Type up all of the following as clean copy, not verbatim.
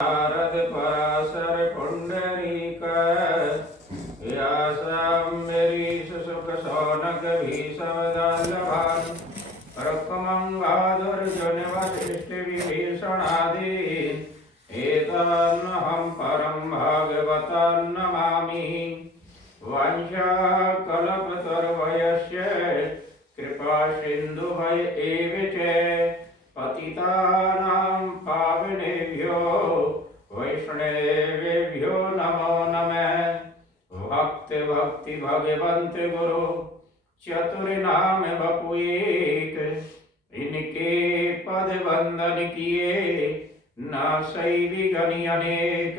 नारद पराशर पुंडरीक व्यासम्बरीश सुख शौनक भीषवदल्लभान् रुक्मङ्गाधुर्जन वसिष्ठ विभीषणादीन् एतान्नहं परं भागवतान् नमामि। वंशकल्पतरुभयस्य कृपा सिन्धुभय एव च पतितानां पावनेभ्यो वैष्णवेभ्यो नमो नमः। भक्ति भगवंत गुरु चतुर्नाम बपु एक, इनके पद वंदन किए न सैवी गनि अनेक।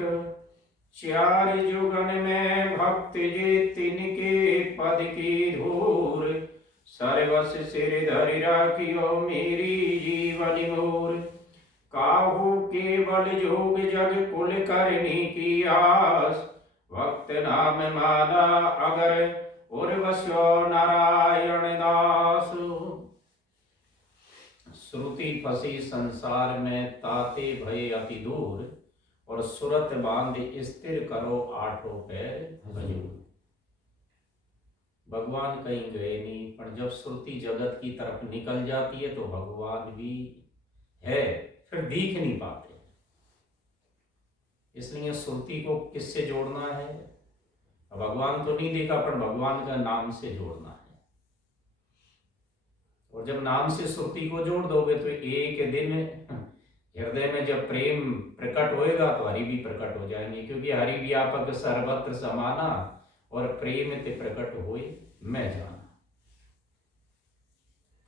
चार जुगन में भक्ति जी तिनके पद की धूर, सर्वस सिर धरि राखियो मेरी जीवन मोर। काहू केवल जोग जग कुल करनी की आस, भक्त नाम माला अगर उर्वशो नारायण दास। श्रुति फसी संसार में ताते भय अति दूर, और सुरत बांध स्थिर करो आठों पैर हजूर। भगवान कहीं गए नहीं, पर जब श्रुति जगत की तरफ निकल जाती है तो भगवान भी है, फिर दिख नहीं पाते। इसलिए श्रुति को किससे जोड़ना है? भगवान तो नहीं देखा, पर भगवान का नाम से जोड़ना है। और जब नाम से श्रुति को जोड़ दोगे तो एक दिन हृदय में जब प्रेम प्रकट होएगा तो हरि भी प्रकट हो जाएंगे, क्योंकि हरि व्यापक सर्वत्र समाना, और प्रेम ते प्रकट होए मैं जाना।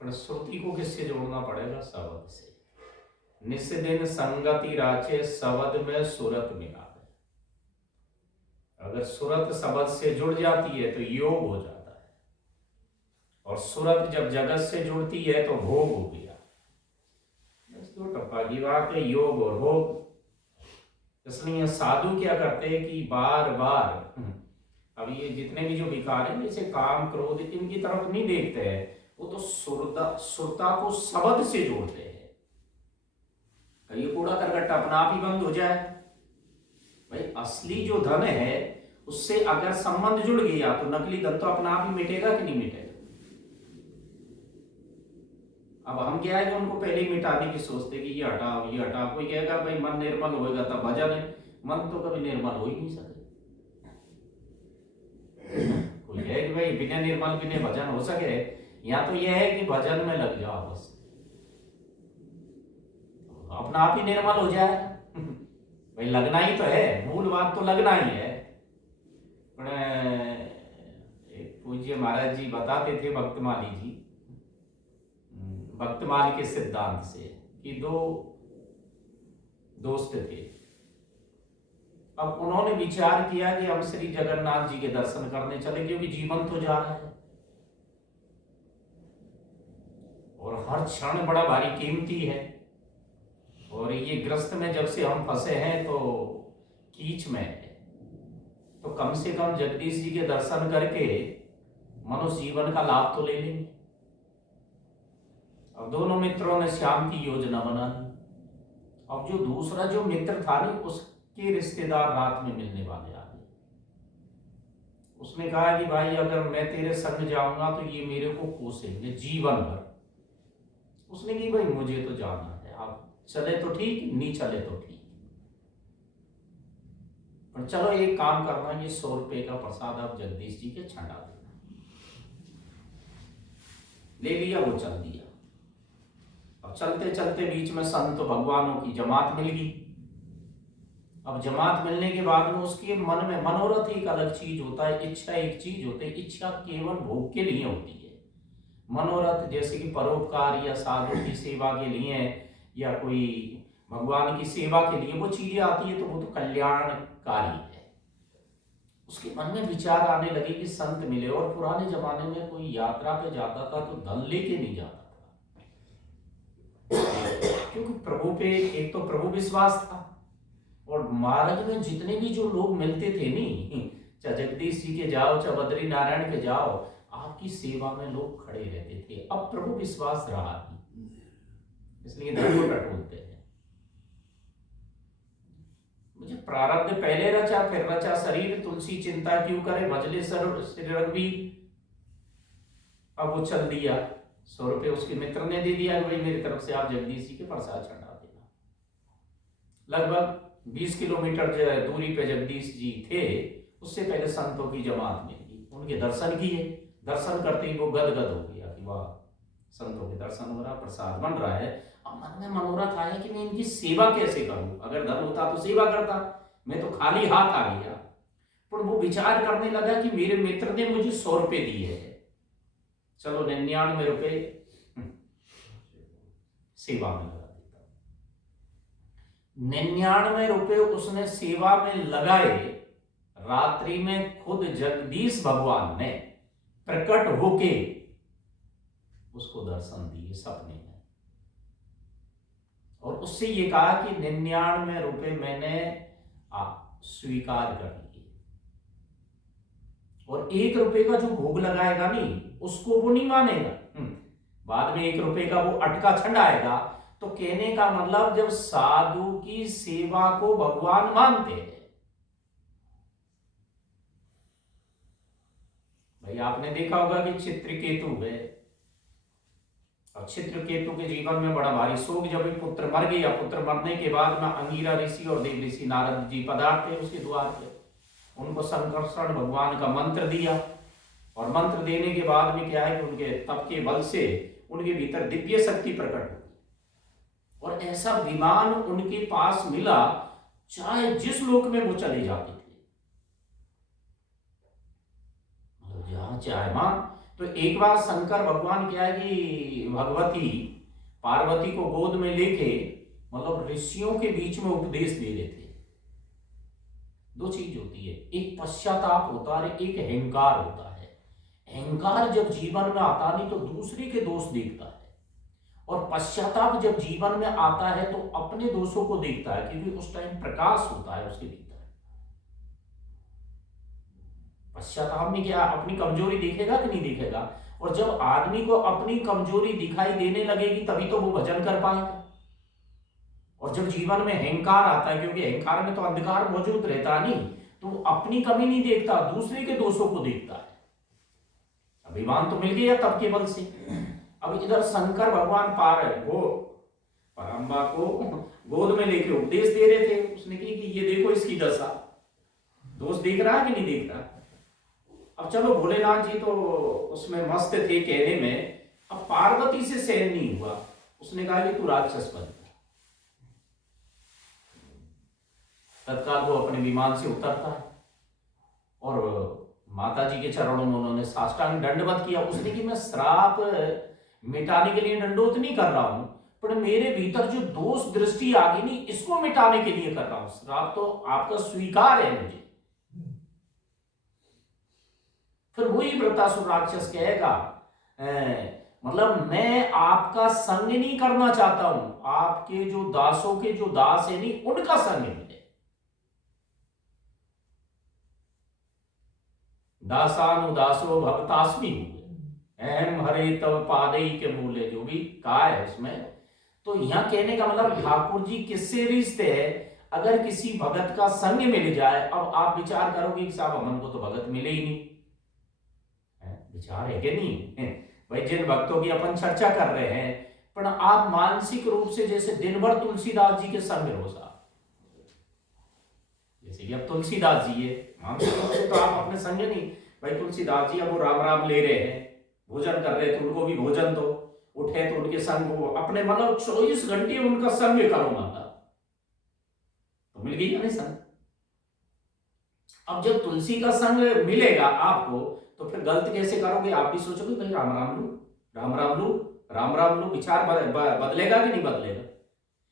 पर श्रुति को किससे जोड़ना पड़ेगा? शब्द से। निस दिन संगति राचे शब्द में सुरत मिला। अगर सुरत शब्द से जुड़ जाती है तो योग हो जाता है, और सुरत जब जगत से जुड़ती है तो भोग हो गया। तो टप्पा की बात है, योग और भोग। इसलिए साधु क्या करते हैं कि बार बार, अब ये जितने भी जो विकार हैं जैसे काम क्रोध, इनकी तरफ नहीं देखते हैं, वो तो सुरता को शब्द से जोड़ते हैं। ये कूड़ा करकट अपना आप ही बंद हो जाए। भाई असली जो धन है उससे अगर संबंध जुड़ गया तो नकली धन तो अपना आप ही मिटेगा कि नहीं मिटेगा? अब हम क्या है कि उनको पहले ही मिटाने की सोचते कि ये हटाओ ये हटाओ। कोई कहेगा भाई मन निर्मल होएगा तब भजन है, मन तो कभी निर्मल हो ही नहीं सकता। कोई है कि भाई बिना निर्मल बिना भजन हो सके? या तो यह है कि भजन में लग जाओ बस, अपना आप ही निर्मल हो जाए। भाई लगना ही तो है, मूल बात तो लगना ही है। एक पूज्य महाराज जी बताते थे, भक्तमाली जी, भक्तमाली के सिद्धांत से, कि दो दोस्त थे। अब उन्होंने विचार किया कि हम श्री जगन्नाथ जी के दर्शन करने चले, क्योंकि जीवन तो जा रहा है और हर क्षण बड़ा भारी कीमती है। और ये ग्रस्त में जब से हम फंसे हैं तो कीच में है, तो कम से कम जगदीश जी के दर्शन करके मनुष्य जीवन का लाभ तो ले लेंगे। अब दोनों मित्रों ने शाम की योजना बना ली। अब जो दूसरा जो मित्र था ना, उसके रिश्तेदार रात में मिलने वाले आ गए। उसने कहा कि भाई अगर मैं तेरे संग जाऊंगा तो ये मेरे को कोसेंगे जीवन भर। उसने कहा भाई मुझे तो जाना है, आप चले तो ठीक, नहीं चले तो ठीक, पर चलो एक काम करना, ये 100 रुपए का प्रसाद आप जगदीश जी के छंडा देना। ले लिया, वो चल दिया। अब चलते चलते बीच में संत भगवानों की जमात मिल गई। अब जमात मिलने के बाद में उसके मन में मनोरथ एक अलग चीज होता है, इच्छा एक चीज होती है। इच्छा केवल भोग के लिए होती है। मनोरथ जैसे कि परोपकार या साधु की सेवा के लिए या कोई भगवान की सेवा के लिए वो चीजें आती है, तो वो तो कल्याणकारी है। उसके मन में विचार आने लगे कि संत मिले, और पुराने जमाने में कोई यात्रा पे जाता था तो धन लेके नहीं जाता था, क्योंकि प्रभु पे एक तो प्रभु विश्वास था, और मार्ग में जितने भी जो लोग मिलते थे नहीं, चाहे जगदीश जी के जाओ चाहे बद्री नारायण के जाओ, आपकी सेवा में लोग खड़े रहते थे। अब प्रभु विश्वास रहा नहीं, इसलिए धन को टटोलते हैं। प्रारब्ध पहले रचा फिर रचा शरीर, तुलसी चिंता क्यों करे, भजले सिर रघुवीर। अब वो चल दिया, 100 रुपये उसके मित्र ने दे दिया, भाई मेरी तरफ से आप जगदीश जी के प्रसाद चढ़ा देना। लगभग 20 किलोमीटर दूरी पे जगदीश जी थे, उससे पहले संतों की जमात मिल गई, उनके दर्शन किए। दर्शन करते ही वो गदगद हो गया कि वाह, संतों के दर्शन हो रहा, प्रसाद बन रहा है। अब मन में मनोरथ आया कि मैं इनकी सेवा कैसे करूं, अगर धन होता तो सेवा करता, मैं तो खाली हाथ आ गया। पर वो विचार करने लगा कि मेरे मित्र ने मुझे 100 रुपये दिए हैं, चलो 99 रुपये सेवा में लगा देता। 99 रुपये उसने सेवा में लगाए। रात्रि में खुद जगदीश भगवान ने प्रकट होके उसको दर्शन दिए सपने में, और उससे ये कहा कि 99 रुपये मैंने स्वीकार कर लिए, और 1 रुपये का जो भोग लगाएगा नहीं उसको वो नहीं मानेगा। बाद में 1 रुपये का वो अटका छंडाएगा। तो कहने का मतलब, जब साधु की सेवा को भगवान मानते हैं, भाई आपने देखा होगा कि चित्रकेतु है, और चित्रकेतु के जीवन में बड़ा भारी शोक, जब भी पुत्र मर गया, पुत्र मरने के बाद में अंगिरा ऋषि और देव ऋषि नारद जी पधारते उसके द्वार पे, उनको संकर्षण भगवान का मंत्र दिया, और मंत्र देने के बाद में क्या है कि उनके तप के बल से उनके भीतर दिव्य शक्ति प्रकट हुई, और ऐसा विमान उनके पास मिला, चाहे जिस लोक में वो चले जाते थे, जहां चाहे मां। तो एक बार शंकर भगवान क्या है कि भगवती पार्वती को गोद में लेके मतलब ऋषियों के बीच में उपदेश दे रहे थे। 2 चीज होती है, एक पश्चाताप होता है, एक अहंकार होता है। अहंकार जब जीवन में आता नहीं तो दूसरे के दोष देखता है, और पश्चाताप जब जीवन में आता है तो अपने दोषों को देखता है, क्योंकि उस टाइम प्रकाश होता है उसके भीतर। पश्चाताप में क्या, अपनी कमजोरी देखेगा कि नहीं देखेगा, और जब आदमी को अपनी कमजोरी दिखाई देने लगेगी तभी तो वो भजन कर पाएगा। और जब जीवन में अहंकार आता है, क्योंकि अहंकार में तो अंधकार मौजूद रहता नहीं, तो वो अपनी कमी नहीं देखता, दूसरे के दोषों को देखता है। अभिमान तो मिल गया तब के बल से। अब इधर शंकर भगवान परम्बा को गोद में लेके उपदेश दे रहे थे। उसने कही कि ये देखो इसकी दशा, दोष देख रहा है कि नहीं देख रहा। अब चलो भोलेनाथ जी तो उसमें मस्त थे कहने में, अब पार्वती से सहन नहीं हुआ, उसने कहा कि तू राक्षस बन। तत्काल वो अपने विमान से उतरता है और माता जी के चरणों में उन्होंने साष्टांग दंडवत किया। उसने कि मैं श्राप मिटाने के लिए दंडोत नहीं कर रहा हूं, पर मेरे भीतर जो दोष दृष्टि आ गई नहीं, इसको मिटाने के लिए कर रहा हूं। श्राप तो आपका स्वीकार है मुझे। फिर वही वृत्तासुर राक्षस कहेगा, मतलब मैं आपका संग नहीं करना चाहता हूं, आपके जो दासों के जो दास है नहीं उनका संग मिले। दासानुदासो भक्तास्मि अहम हरे तव पादई के मूल्य, जो भी कहा है उसमें। तो यहां कहने का मतलब ठाकुर जी किससे रिश्ते है, अगर किसी भगत का संग मिल जाए। अब आप विचार करोगे कि साहब हमन को तो भगत मिले ही नहीं, विचार है कि नहीं भाई, जिन भक्तों की अपन चर्चा कर रहे हैं, पर आप मानसिक रूप से जैसे दिन भर तुलसीदास जी के संग रहो साहब, जैसे कि अब तुलसीदास जी है, मानसिक रूप से तो आप अपने संग नहीं। भाई तुलसीदास जी अब वो राम राम ले रहे हैं, भोजन कर रहे थे, उनको भी भोजन दो, उठे तो उनके संग वो अपने मतलब 24 घंटे उनका संग करो, मतलब तो मिल गई नहीं संग। अब जब तुलसी का संग मिलेगा आपको तो फिर गलत कैसे करोगे, आप भी सोचोगे भाई राम राम लू, राम राम लू, राम राम लू। विचार बदलेगा कि नहीं बदलेगा।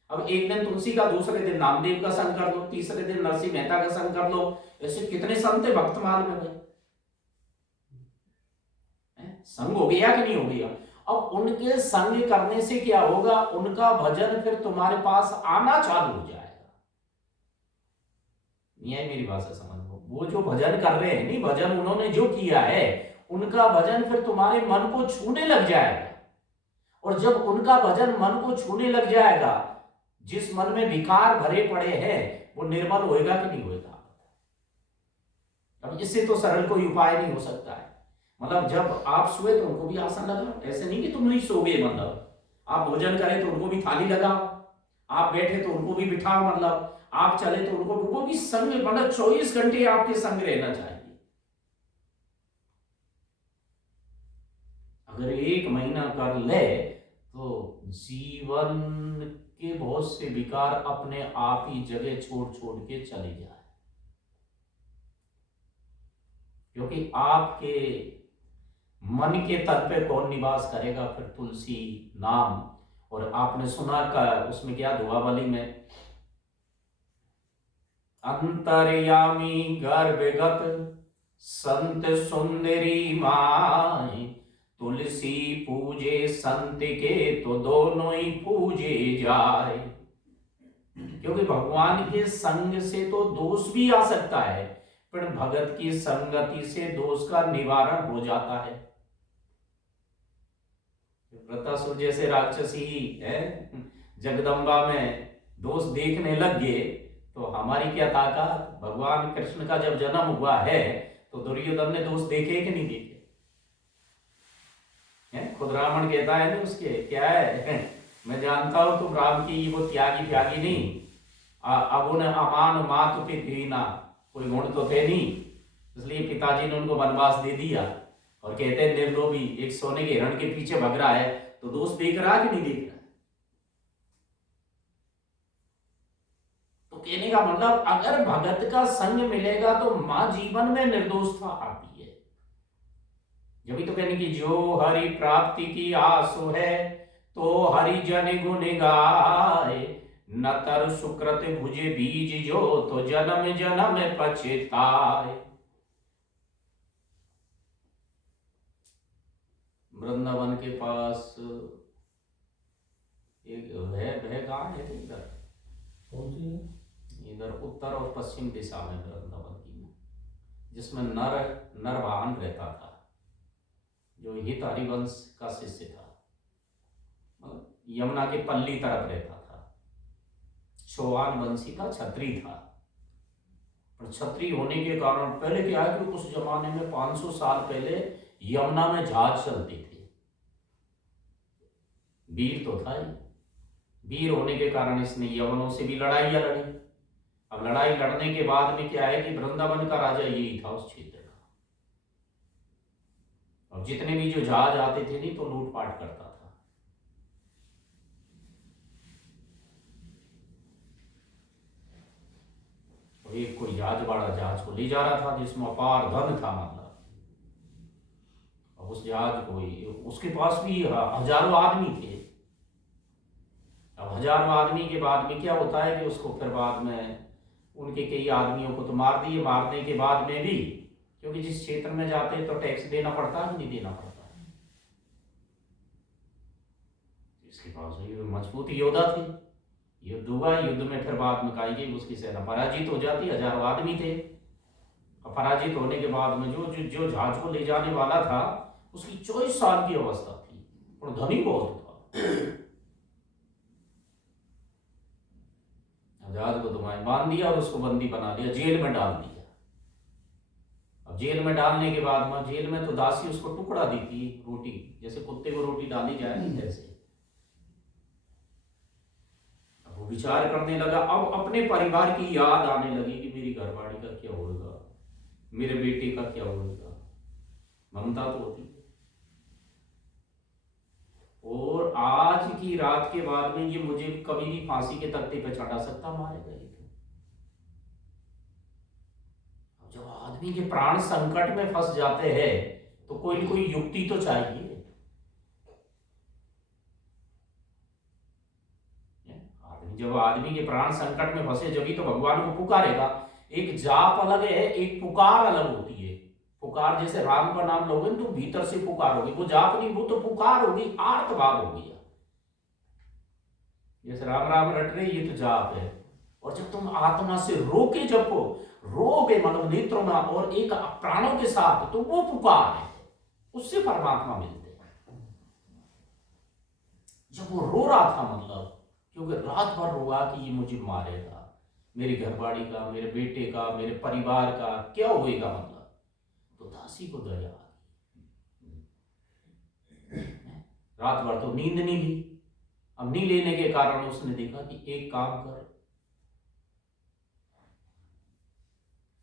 अब एक दिन तुलसी का, दूसरे दिन नामदेव का संग कर लो, तीसरे दिन नरसिंह मेहता का संग कर लो। ऐसे कितने संत है भक्तमाल में भाई, संग हो गया कि नहीं हो गया। अब उनके संग करने से क्या होगा, उनका भजन फिर तुम्हारे पास आना चालू हो जाएगा। नहीं है मेरी भाषा समझ लो, वो जो भजन कर रहे हैं नहीं, भजन उन्होंने जो किया है, उनका भजन फिर तुम्हारे मन को छूने लग जाएगा। और जब उनका भजन मन को छूने लग जाएगा, जिस मन में विकार भरे पड़े हैं वो निर्मल होएगा कि नहीं होएगा? अब इससे तो सरल कोई उपाय नहीं हो सकता है। मतलब जब आप सोए तो उनको भी आसन लगाओ, ऐसे नहीं कि तुम नहीं सोगे, मतलब आप भोजन करें तो उनको भी थाली लगाओ, आप बैठे तो उनको भी बिठाओ, मतलब आप चले तो उनको भी संग में, मतलब 24 घंटे आपके संग रहना चाहिए। अगर 1 महीना कर ले तो जीवन के बहुत से विकार अपने आप ही जगह छोड़ छोड़ के चले जाए, क्योंकि आपके मन के तल पे कौन निवास करेगा? फिर तुलसी नाम। और आपने सुना का उसमें क्या दुआवली में, अंतर्यामी गर्भगत संत सुंदरी माय, तुलसी पूजे संत के तो दोनों ही पूजे जाए। क्योंकि भगवान के संग से तो दोष भी आ सकता है, पर भगत की संगति से दोष का निवारण हो जाता है। वृतासुर जैसे राक्षसी है जगदम्बा में दोष देखने लग गए, तो हमारी क्या ताकत? भगवान कृष्ण का जब जन्म हुआ है तो दुर्योधन ने दोष देखे कि नहीं देखे? खुद रावण कहता है ना उसके, क्या है मैं जानता हूं तुम राम की वो त्यागी त्यागी नहीं, अगुण अमान मातु पिता, कोई गुण तो थे नहीं, इसलिए पिताजी ने उनको वनवास दे दिया। और कहते हैं निर्लोभी एक सोने के हिरण के पीछे भग रहा है, तो दोस्त देख रहा कि नहीं देख रहा? तो कहने का मतलब अगर भगत का संग मिलेगा तो मां जीवन में निर्दोषता आती है। जब तो कहने की जो हरि प्राप्ति की आसो है तो हरि जन गुण गाए, न तर सुकृत भुजे बीज जो तो जन्म जन्म पछताए। वृंदावन के पास एक है कहाँ है इधर, कौन सी है? इधर उत्तर और पश्चिम दिशा में वृंदावन की, जिसमें नर नरवाहन रहता था, जो हित हरिवंश का शिष्य था, यमुना के पल्ली तरफ रहता था, चौहान वंशी का छत्री था। पर छत्री होने के कारण पहले क्या है कि उस जमाने में 500 साल पहले यमुना में जहाज चलते थे। वीर तो था ही, वीर होने के कारण इसने यवनों से भी लड़ाइयां लड़ी। अब लड़ाई लड़ने के बाद में क्या है कि वृंदावन का राजा यही था उस क्षेत्र का, और जितने भी जो जहाज आते थे नहीं तो लूटपाट करता था। और एक कोई जहाज वाला जहाज को ले जा रहा था जिसमें अपार धन था, मतलब उस जहाज को उसके पास भी हजारों आदमी थे। अब हजारों आदमी के बाद में क्या होता है कि उसको फिर बाद में उनके कई आदमियों को तो मार दिए। मारने के बाद में भी, क्योंकि जिस क्षेत्र में जाते हैं तो टैक्स देना पड़ता है, नहीं देना पड़ता है। इसके पास मजबूत योद्धा थे, युद्ध हुआ, युद्ध में फिर बाद में कही गई उसकी सेना पराजित हो जाती, हजारों आदमी थे। और पराजित होने के बाद में जो जहाज को ले जाने वाला था उसकी 24 साल की अवस्था थी और धनी बहुत था। जहाज को तुम्हारे बांध दिया और उसको बंदी बना दिया, जेल में डाल दिया। अब जेल में डालने के बाद में, जेल में तो दासी उसको टुकड़ा दी थी रोटी, जैसे कुत्ते को रोटी डाली जाए जैसे। अब वो विचार करने लगा, अब अपने परिवार की याद आने लगी कि मेरी घरवाली का क्या होगा, मेरे बेटे का क्या होगा। ममता तो होती है। और आज की रात के बाद में ये मुझे कभी भी फांसी के तख्ते पे चढ़ा सकता, मारेगा ये तो। जब आदमी के प्राण संकट में फंस जाते हैं तो कोई कोई युक्ति तो चाहिए। जब आदमी के प्राण संकट में फंसे जब ही तो भगवान को पुकारेगा। एक जाप अलग है, एक पुकार अलग होती है। पुकार जैसे राम का नाम लोगे तो भीतर से पुकार होगी, वो जाप नहीं, वो तो पुकार होगी, आर्तवाद हो गया। जैसे राम राम रट रहे, ये तो जाप है। और जब तुम आत्मा से रोके जपो, रोगे मतलब नेत्रों में और एक प्राणों के साथ, तो वो पुकार है, उससे परमात्मा मिलते हैं। जब वो रो रहा था, मतलब क्योंकि रात भर रोआ कि ये मुझे मारेगा, मेरी घरवाली का, मेरे बेटे का, मेरे परिवार का क्या होएगा मतलब। तो दासी को दया आ गई। रात भर तो नींद नहीं ली। अब नहीं लेने के कारण उसने देखा कि एक काम कर,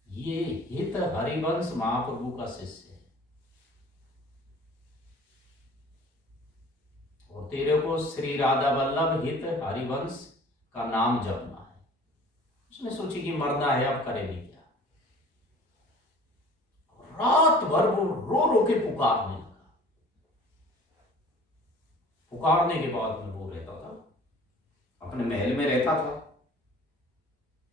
ये हित हरिवंश महाप्रभु का शिष्य है और तेरे को श्री राधा वल्लभ हित हरिवंश का नाम जपना है। उसने सोची कि मरना है, अब करेगी क्या। रात भर वो रो रो के पुकारने लगा। पुकारने के बाद में वो रहता था, अपने महल में रहता था,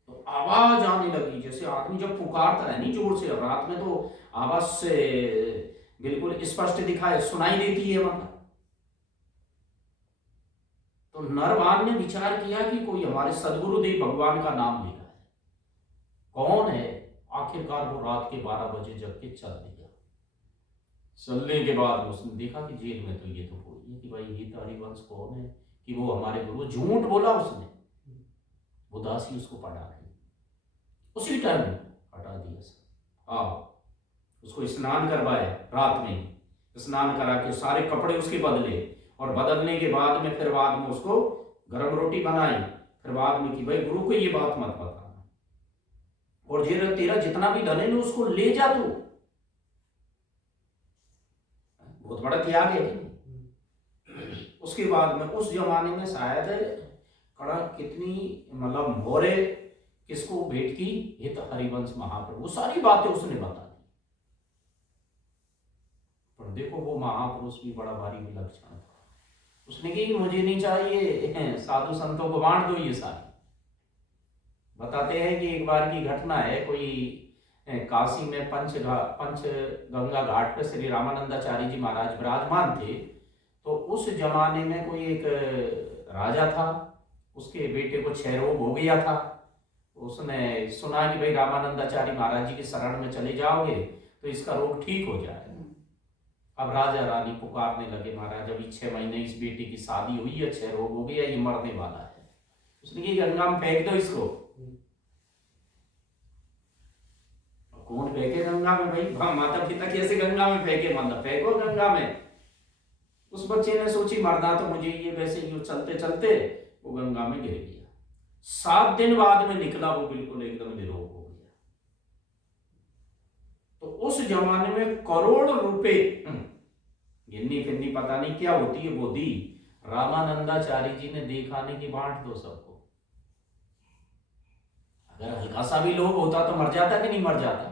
तो आवाज आने लगी जैसे आदमी जब पुकारता है नहीं जोर से। रात में तो आवाज से बिल्कुल स्पष्ट दिखाई सुनाई देती है मतलब। तो नरवान ने विचार किया कि कोई हमारे सदगुरुदेव भगवान का नाम ले रहा है, कौन है। आखिरकार वो रात के 12 बजे जग के चल दिया। चलने के बाद उसने देखा कि जेल में तो ये तो बोली कि भाई ये हरिवंश कौन है, कि वो हमारे गुरु। झूठ बोला उसने। वो दासी उसको पढ़ा रही, उसी टाइम हटा दिया सब। हाँ, उसको स्नान करवाया रात में, स्नान करा के सारे कपड़े उसके बदले, और बदलने के बाद में फिर बाद में उसको गरम रोटी बनाई। फिर बाद में कि भाई गुरु को ये बात मत बताना, और जे तेरा जितना भी धन है ना उसको ले जा तू। बहुत बड़ा त्याग है कि। उसके बाद में उस जमाने में शायद कड़ा कितनी मतलब मोरे किसको भेंट की, हित हरिवंश महाप्रभु। सारी बातें उसने बता दी। पर देखो वो महापुरुष भी बड़ा भारी विलक्षण था। उसने कही कि मुझे नहीं चाहिए, साधु संतों को बांट दो ये सारी। बताते हैं कि एक बार की घटना है, कोई काशी में पंचगंगा घाट पर श्री रामानंदाचार्य जी महाराज विराजमान थे। तो उस जमाने में कोई एक राजा था, उसके बेटे को क्षय रोग हो गया था। उसने सुना कि भाई रामानंदाचार्य महाराज जी के शरण में चले जाओगे तो इसका रोग ठीक हो जाएगा। अब राजा रानी पुकारने लगे, महाराज अभी 6 महीने इस बेटी की शादी हुई है, क्षय रोग हो गया, ये मरने वाला है। उसने कहा गंगा में फेंक दो इसको। कौन फेंके गंगा में भाई, माता पिता कैसे गंगा में फेंके, मतलब फेंको गंगा में। उस बच्चे ने सोची मरना तो मुझे ये, वैसे यूं चलते चलते वो गंगा में गिर गया। 7 दिन बाद में निकला, वो बिल्कुल एकदम निरोग हो गया। तो उस जमाने में करोड़ रुपए, गिन्नी फिन्नी पता नहीं क्या होती है, वो दी। रामानंदाचार्य जी ने देखा नहीं कि बांट दो सबको। अगर हल्का सा भी लोभ होता तो मर जाता कि नहीं मर जाता।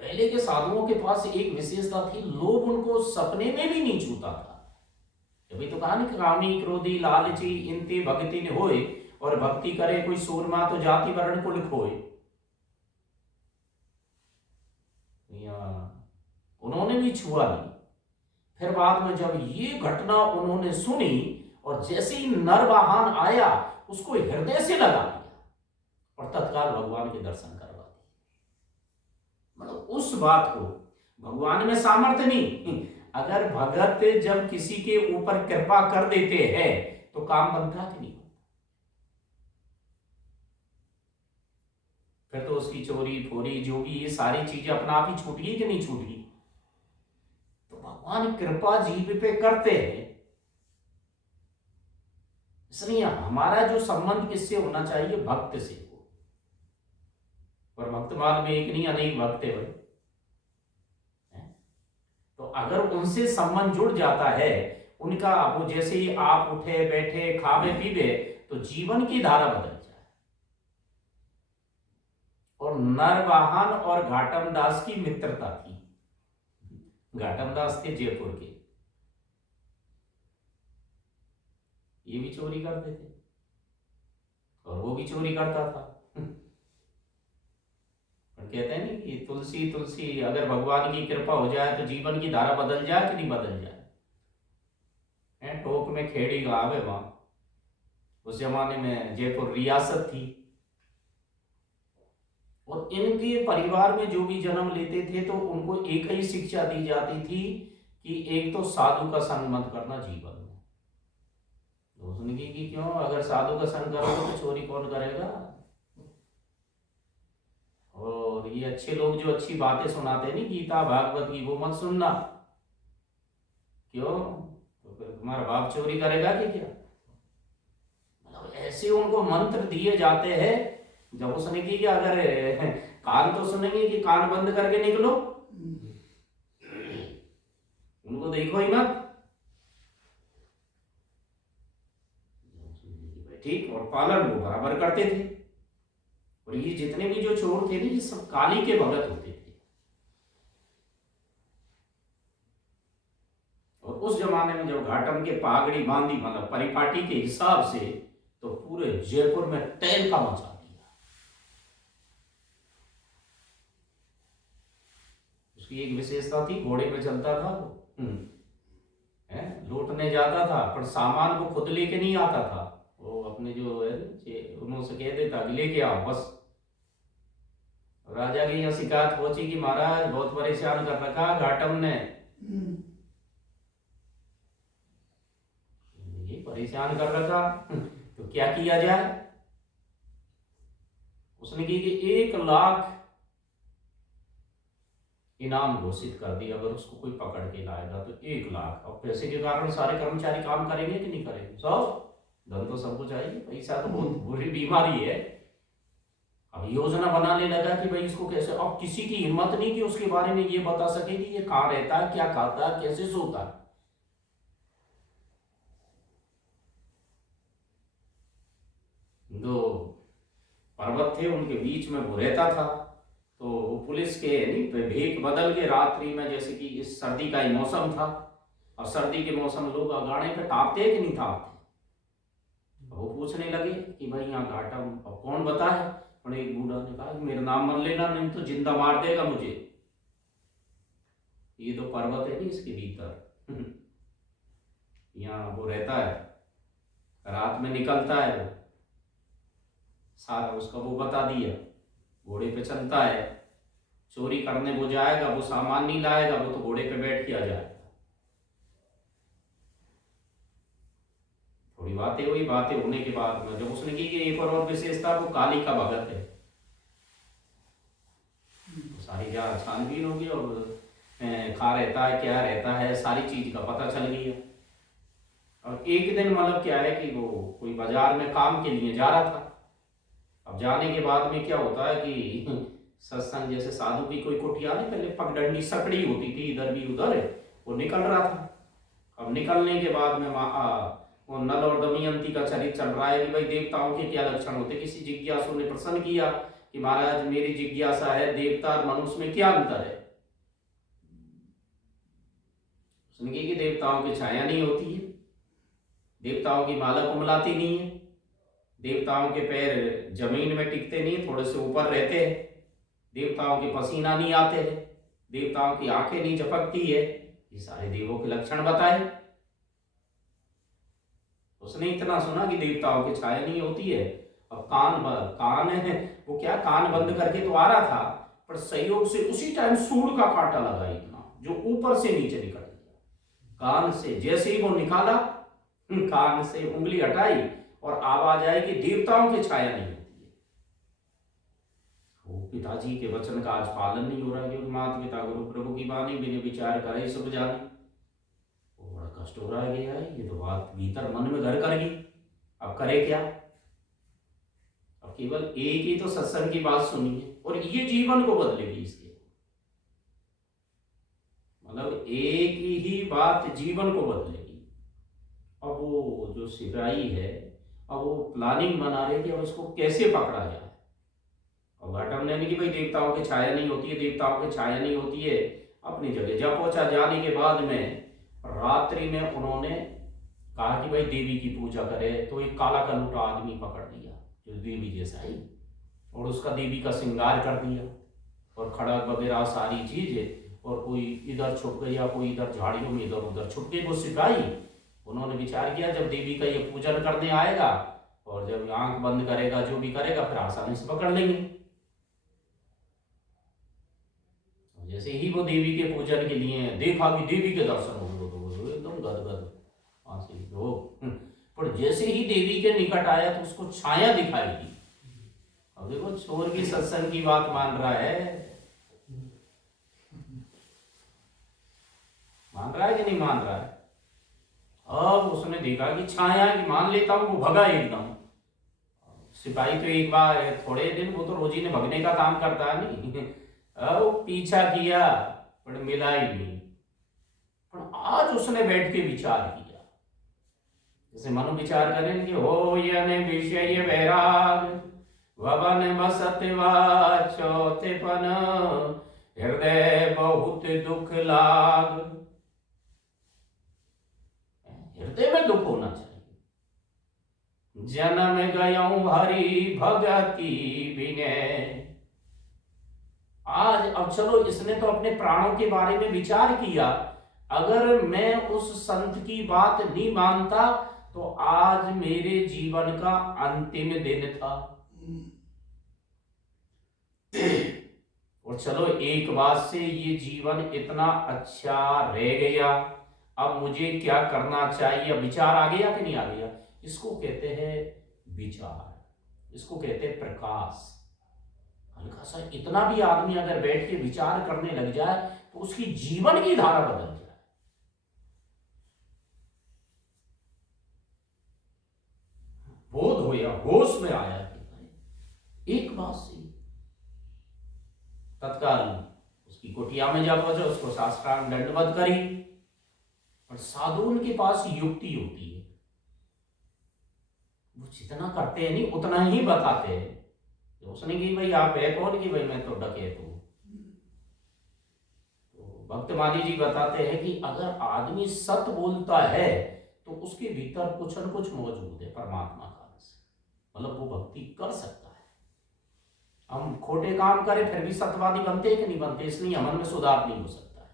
पहले के साधुओं के पास एक विशेषता थी, लोभ उनको सपने में भी नहीं छूता था। अभी तो कहा नहीं, कामी क्रोधी लालची इनते भक्ति ने होए, और भक्ति करे कोई सूरमा तो जाति वर्ण को लिखोए। उन्होंने भी छुआ नहीं। फिर बाद में जब ये घटना उन्होंने सुनी, और जैसे ही नरवाहन आया उसको हृदय से लगा लिया और तत्काल भगवान के दर्शन करवा दिए। मतलब उस बात को, भगवान में सामर्थ्य नहीं, अगर भगत जब किसी के ऊपर कृपा कर देते हैं तो काम बनता कि नहीं। फिर तो उसकी चोरी फोरी जो भी ये सारी चीजें अपना आप ही छूट गई कि नहीं छूट गई। तो भगवान कृपा जीव पे करते हैं। इसलिए हमारा जो संबंध किससे होना चाहिए, भक्त से हो। और भक्तमाल में एक नहीं अनेक भक्त है भाई। तो अगर उनसे संबंध जुड़ जाता है, उनका वो जैसे ही आप उठे बैठे खावे पीवे तो जीवन की धारा बदल जाए। और नरवाहन और घाटम दास की मित्रता थी। घाटम दास थे जयपुर के, ये भी चोरी करते थे और वो भी चोरी करता था। और कहते हैं नहीं कि तुलसी तुलसी, अगर भगवान की कृपा हो जाए तो जीवन की धारा बदल जाए कि नहीं बदल जाए। टोक में खेड़ी गांव है वहां, उस जमाने में जयपुर रियासत थी। और इनके परिवार में जो भी जन्म लेते थे तो उनको एक ही शिक्षा दी जाती थी कि एक तो साधु का संग मत करना जीवन में, तो उसने की कि क्यों, अगर साधु का संग करोगे तो चोरी कौन करेगा। और ये अच्छे लोग जो अच्छी बातें सुनाते हैं नहीं, गीता भागवत की, वो मत सुनना। क्यों, तो फिर तुम्हारा बाप चोरी करेगा कि क्या। मतलब ऐसे उनको मंत्र दिए जाते हैं। जब उसने की कि अगर कान तो सुनेंगे कि कान बंद करके निकलो, उनको देखो ही मत। ठीक, और पालन वो बराबर करते थे। और ये जितने भी जो चोर थे ना, ये सब काली के भगत होते थे। और उस जमाने में जब घाटम के पागड़ी बांधी, मतलब परिपाटी के हिसाब से, तो पूरे जयपुर में तहलका मचा दिया। उसकी एक विशेषता थी, घोड़े पे चलता था वो, लूटने जाता था, पर सामान वो खुद लेके नहीं आता था। वो अपने जो है उनसे कह देता कि लेके आओ बस। राजा की यहाँ शिकायत पहुंची कि महाराज बहुत परेशान कर रखा घाटम ने, ये परेशान कर रखा, तो क्या किया जाए। उसने की कि 1 लाख इनाम घोषित कर दिया, अगर उसको कोई पकड़ के लाएगा तो 1 लाख। और पैसे के कारण सारे कर्मचारी काम करेंगे कि नहीं करेंगे, सब धन तो सबको चाहिए, पैसा तो बहुत बुरी बीमारी है। अब योजना बनाने लगा कि भाई इसको कैसे, अब किसी की हिम्मत नहीं कि उसके बारे में ये बता सके कि ये कहाँ रहता है, क्या खाता है, कैसे सोता है। दो पर्वत थे, उनके बीच में वो रहता था। तो वो पुलिस के नहीं भेक बदल के रात्रि में, जैसे कि इस सर्दी का ही मौसम था, और सर्दी के मौसम लोग अगाड़े पे तापते कि नहीं तापते। वो पूछने लगे कि भाई यहाँ घाटम, और कौन बताए। और एक बूढ़ा ने कहा कि मेरा नाम मत लेना, नहीं तो जिंदा मार देगा मुझे। ये तो पर्वत है नहीं इसके भीतर, यहाँ वो रहता है, रात में निकलता है वो, सारा उसका वो बता दिया। घोड़े पे चलता है, चोरी करने वो जाएगा, वो सामान नहीं लाएगा, वो तो घोड़े पे बैठ के आ जाएगा। थोड़ी बातें हुई, बातें होने के बाद में जब उसने की कि एक और विशेषता, वो काली का भगत है। तो सारी जहाँ छानबीन होगी, और कहाँ रहता है, क्या रहता है, सारी चीज का पता चल गया। और एक दिन मतलब क्या है कि वो कोई बाजार में काम के लिए जा रहा था। अब जाने के बाद में क्या होता है कि सत्संग जैसे साधु की कोई कुटिया नहीं, पहले पगडंडी सकड़ी होती थी, इधर भी उधर, वो निकल रहा था। अब निकलने के बाद में वो नल और दमयंती का चरित्र चल रहा है कि भाई देवताओं के क्या लक्षण होते। किसी जिज्ञासु ने प्रश्न किया कि महाराज मेरी जिज्ञासा है, देवता और मनुष्य में क्या अंतर है। उसने कहा कि देवताओं की छाया नहीं होती है, देवताओं की माला कुमलाती नहीं है, देवताओं के पैर जमीन में टिकते नहीं, थोड़े से ऊपर रहते हैं, देवताओं के पसीना नहीं आते हैं, देवताओं की आंखें नहीं झपकती है। ये सारे देवों के लक्षण बताए। उसने इतना सुना कि देवताओं की छाया नहीं होती है। अब कान है वो, क्या कान बंद करके तो आ रहा था, पर संयोग से उसी टाइम सूंड का कांटा लगा इतना, जो ऊपर से नीचे निकल गया कान से। जैसे ही वो निकाला, कान से उंगली हटाई और आवाज आई कि देवताओं की छाया नहीं होती है। वो पिताजी के वचन का आज पालन नहीं हो रहा, क्योंकि माता पिता गुरु प्रभु की वाणी बिना विचार करे सब जाने। बड़ा कष्ट हो रहा है कि यार ये तो बात भीतर मन में घर कर गई, अब करे क्या। अब केवल एक ही तो सत्संग की बात सुनी है, और ये जीवन को बदलेगी इसके। मतलब एक ही बात जीवन को बदलेगी। अब वो जो सिपाही है, अब वो प्लानिंग बना रहे कि अब इसको कैसे पकड़ा जाए। और घाटम ने कि भाई देवताओं की छाया नहीं होती है, देवताओं की छाया नहीं होती है, अपनी जगह जा पहुंचा। जाने के बाद में रात्रि में उन्होंने कहा कि भाई देवी की पूजा करे, तो एक काला कलूटा आदमी पकड़ लिया जो देवी जैसा ही, और उसका देवी का श्रृंगार कर दिया, और खड़ग वगैरह सारी चीजें। और कोई इधर छुप गया, कोई इधर झाड़ियों में इधर उधर छुप गए वो सिपाही। उन्होंने विचार किया जब देवी का ये पूजन करने आएगा, और जब आंख बंद करेगा, जो भी करेगा, फिर आसानी से पकड़ लेंगे। जैसे ही वो देवी के पूजन के लिए देखा कि देवी के दर्शन हो, तो एकदम गदगद, पर जैसे ही देवी के निकट आया तो उसको छाया दिखाई दी। अब देखो, चोर की सत्संग की बात मान रहा है, मान रहा है कि नहीं मान रहा है। अब उसने देखा कि छाया कि मान लेता हूं, वो भगा एकदम। सिपाही तो एक बार थोड़े दिन, वो तो रोजी ने भगने का काम करता है नहीं। अब पीछा किया पर मिला ही नहीं। पर आज उसने बैठ के विचार किया, जैसे मनु विचार करें कि हो यने विषय वैराग ववन बसत चौथेपन हृदय बहुत दुख लाग। हृदय में दुख होना चाहिए। जन्म गयऊं हरि भगति विनय। आज अब चलो, इसने तो अपने प्राणों के बारे में विचार किया, अगर मैं उस संत की बात नहीं मानता तो आज मेरे जीवन का अंतिम दिन था। और चलो, एक बात से ये जीवन इतना अच्छा रह गया, अब मुझे क्या करना चाहिए। विचार आ गया कि नहीं आ गया? इसको कहते हैं विचार, इसको कहते हैं प्रकाश। हल्का सा इतना भी आदमी अगर बैठ के विचार करने लग जाए तो उसकी जीवन की धारा बदल जाए। बोध हो या होश में आया कि एक बात से तत्काल उसकी कुटिया में जा पहुंचा, उसको साष्टांग दंडवत करी। और साधुओं के पास युक्ति होती है, वो जितना करते हैं नहीं उतना ही बताते हैं। उसने कि भाई आप है कौन? कि भाई मैं तो डकैत हूं। तो भक्त माली जी बताते हैं कि अगर आदमी सत्य बोलता है तो उसके भीतर कुछ न कुछ मौजूद है परमात्मा का से, मतलब वो भक्ति कर सकता है। हम खोटे काम करें फिर भी सत्यवादी बनते हैं कि नहीं बनते? इसलिए मन में सुधार नहीं हो सकता है।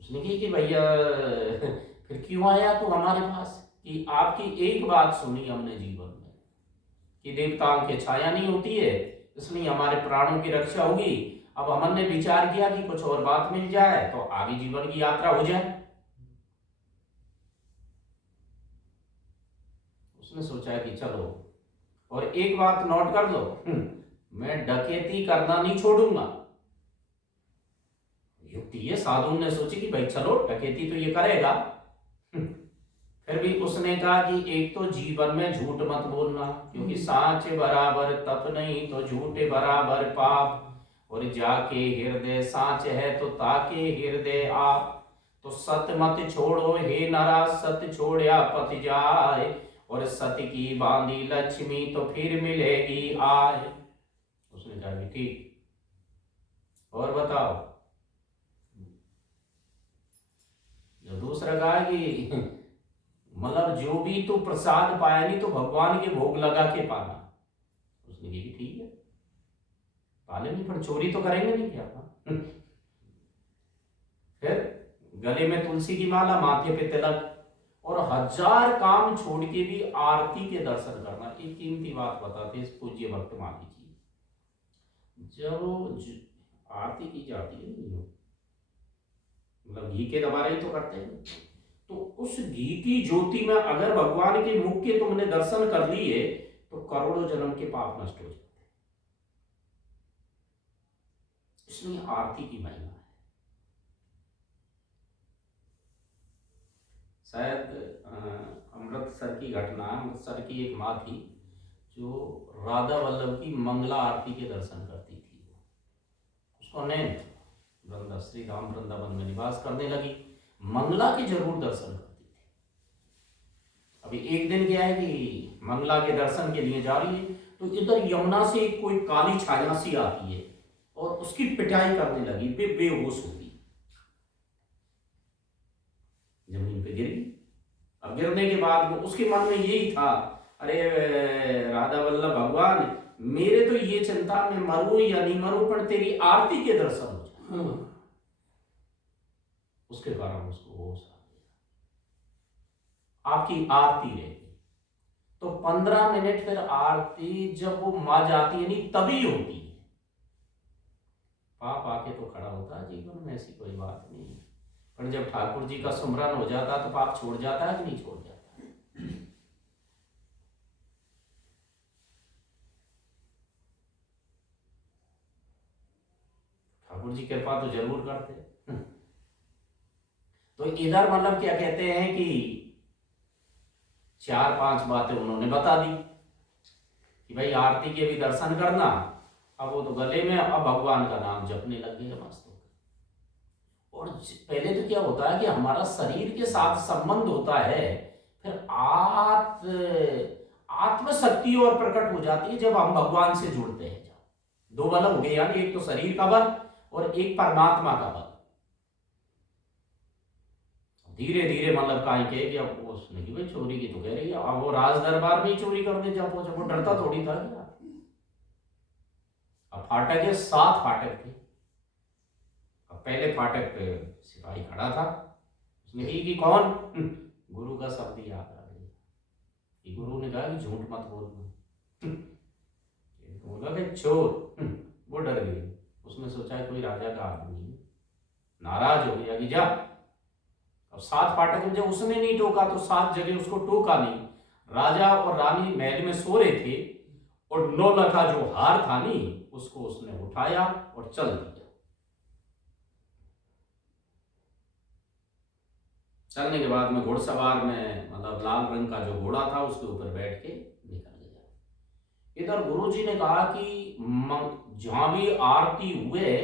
उसने कही कि भैया फिर क्यों आया तू हमारे पास? कि आपकी एक बात सुनी हमने जीवन में कि देवताओं की छाया नहीं होती है, इसलिए हमारे प्राणों की रक्षा होगी। अब हमने विचार किया कि कुछ और बात मिल जाए तो आगे जीवन की यात्रा हो जाए। उसने सोचा कि चलो, और एक बात नोट कर लो, मैं डकैती करना नहीं छोड़ूंगा। युक्ति ये साधु ने सोची कि भाई चलो डकैती तो ये करेगा। फिर भी उसने कहा कि एक तो जीवन में झूठ मत बोलना, क्योंकि साँच बराबर तप नहीं तो झूठे बराबर पाप। और जाके हृदय साँच है तो ताके हृदय आप। तो सत्य मत छोड़ो हे नरा, सत्य छोड़या पत जाए। और सत्य की बांधी लक्ष्मी तो फिर मिलेगी आए। उसने कहा कि ठीक, और बताओ। जो दूसरा कहा कि मतलब जो भी तू प्रसाद पाया नहीं तो भगवान के भोग लगा के पाना। उसने कहा ठीक है, पाले नहीं, पर चोरी तो करेंगे नहीं क्या? फिर गले में तुलसी की माला, माथे पे तिलक, और 1000 काम छोड़ के भी आरती के दर्शन करना। एक कीमती बात बताते इस पूज्य भक्त माली जी। जब आरती की जाती है, मतलब घी के द्वारा ही तो करते हैं, तो उस घी की ज्योति में अगर भगवान के मुख के तुमने दर्शन कर लिए तो करोड़ों जन्म के पाप नष्ट हो जाते हैं। इसलिए आरती की महिमा है। शायद अमृतसर की घटना, अमृतसर की एक माँ थी जो राधा वल्लभ की मंगला आरती के दर्शन करती थी। उसको नैन वृंदा श्री राम वृंदावन में निवास करने लगी, मंगला के जरूर दर्शन करती थी। अभी एक दिन क्या है कि मंगला के दर्शन के लिए जा रही है तो इधर यमुना से एक कोई काली छाया सी आती है और उसकी पिटाई करने लगी, बेहोश हो गई, जमीन पे गिर गई। अब गिरने के बाद वो उसके मन में यही था, अरे राधा वल्लभ भगवान, मेरे तो ये चिंता मैं मरूं या नहीं मरूं, पर तेरी आरती के दर्शन हो जाए। उसके कारण उसको होश आ गया, आपकी आरती रहेगी। तो 15 मिनट फिर आरती जब वो मां जाती है नहीं तभी होती है। पाप आके तो खड़ा होता है जीवन में, ऐसी कोई बात नहीं है। पर जब ठाकुर जी का सुमरन हो जाता तो पाप छोड़ जाता है कि नहीं छोड़ जाता है? ठाकुर जी कृपा तो जरूर करते। तो इधर मतलब क्या कहते हैं कि 4-5 बातें उन्होंने बता दी कि भाई आरती के भी दर्शन करना। अब वो तो गले में अब भगवान का नाम जपने लग गए मस्त होकर। और पहले तो क्या होता है कि हमारा शरीर के साथ संबंध होता है, फिर आत्म शक्ति और प्रकट हो जाती है जब हम भगवान से जुड़ते हैं। जब 2 बल हो गए, यानी एक तो शरीर का बल और एक परमात्मा का बल। धीरे धीरे मतलब कहीं कहे कि अब उसने कि भाई चोरी की तो कह रही है, अब वो राज दरबार में ही चोरी करने जा पहुंचा। वो डरता थोड़ी था क्या। अब फाटक के 7 फाटक थे। अब पहले फाटक पे सिपाही खड़ा था, उसने कही कि कौन? गुरु का शब्द याद आ गया कि गुरु ने कहा कि झूठ मत बोलना। तो बोला कि चोर। वो डर गई। उसने सोचा कोई राजा का आदमी है, नाराज हो गया कि जा। अब 7 फाटक में जब उसने नहीं टोका तो 7 जगह उसको टोका नहीं। राजा और रानी महल में सो रहे थे और 9 लखा जो हार था नहीं, उसको उसने उठाया और चल दिया। चलने के बाद में घुड़सवार में मतलब लाल रंग का जो घोड़ा था उसके ऊपर बैठ के निकल गया। इधर गुरुजी ने कहा कि जहां भी आरती हुए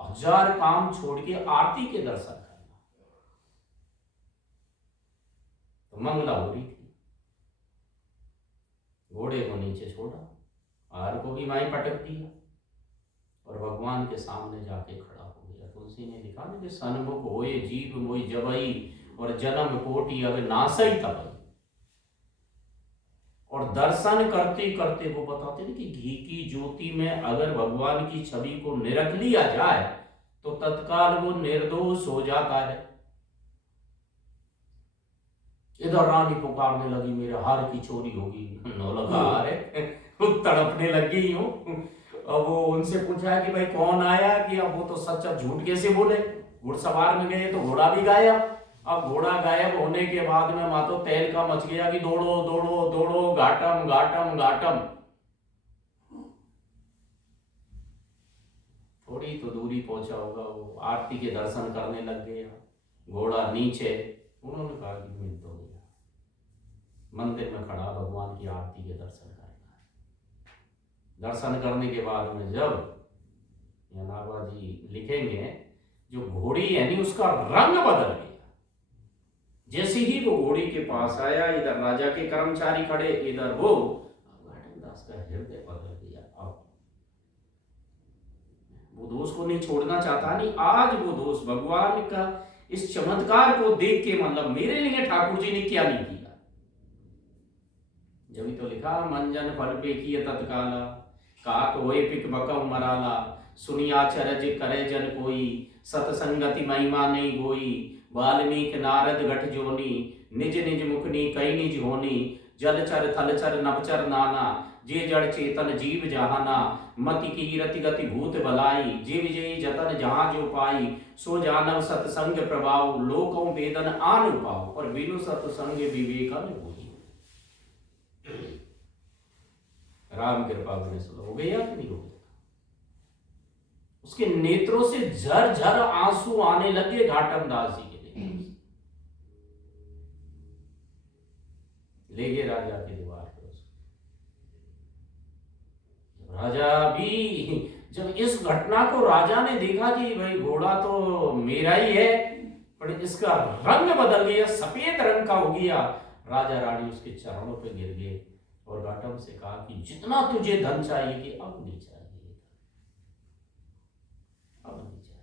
1000 काम छोड़ के आरती के दर्शन करना। तो मंगला हो रही थी, घोड़े को नीचे छोड़ा, हार को भी माई पटक दिया और भगवान के सामने जाके खड़ा हो गया। तुलसी ने लिखा ना कि सन्मुख होए जीव मोई जबई और जन्म कोटि अब नासई तबई। और दर्शन करते करते वो बताते थे कि घी की ज्योति में अगर भगवान की छवि को निरख लिया जाए तो तत्काल वो निर्दोष हो जाता है। इधर रानी पुकारने लगी मेरे हार की चोरी होगी। 9 लखा हार है। तड़पने लगी हूं। अब वो उनसे पूछा कि भाई कौन आया, कि अब वो तो सच अब झूठ कैसे बोले। घुड़सवार में गए तो घोड़ा भी गायब। अब घोड़ा गायब होने के बाद में मातो तहल का मच गया कि दौड़ो दौड़ो दौड़ो, घाटम घाटम घाटम। थोड़ी तो दूरी पहुंचा होगा, वो आरती के दर्शन करने लग गया। घोड़ा नीचे। उन्होंने कहा कि मिल तो गया, मंदिर में खड़ा भगवान की आरती के दर्शन करना है। दर्शन करने के बाद में जब नाबा जी लिखेंगे जो घोड़ी है नहीं उसका रंग बदल गया। जैसे ही वो घोड़ी के पास आया, इधर राजा के कर्मचारी खड़े, इधर वो, दास का हृदय बदल गया। अब वो दोष को नहीं छोड़ना चाहता। नहीं, आज वो दोष भगवान का इस चमत्कार को देख के मतलब मेरे लिए ठाकुर जी ने क्या नहीं किया। जब तो लिखा मंजन फल पे किए तत्काला, काक होए पिक बकम मराला, सुनिया चरज करे जन कोई, सतसंगति महिमा नहीं गोई, वाल्मीकि नारद घट जोनी, निज निज मुखनी कई निज होनी, जलचर थलचर नवचर नाना, जे जड़ चेतन जीव जहाना, मति की रति गति भूत भलाई, जे विजयी जतन जहां जो पाई, सो जानव सतसंग प्रभाव, लोकों वेदन आन पाओ, और बिनु सतसंग विवेकन होई। राम कृपा बिना सुनो हो गया कि नहीं हो गया। उसके नेत्रों से झर झर आंसू आने लगे घाटम दास जी के नेत्रों से। ले गए राजा की दीवार पर उसको। राजा भी जब इस घटना को राजा ने देखा कि भाई घोड़ा तो मेरा ही है, पर इसका रंग बदल गया, सफेद रंग का हो गया। राजा रानी उसके चरणों पे गिर गए और घाटम से कहा कि जितना तुझे धन चाहिए कि अब नहीं चाहिए, अब नहीं चाहिए।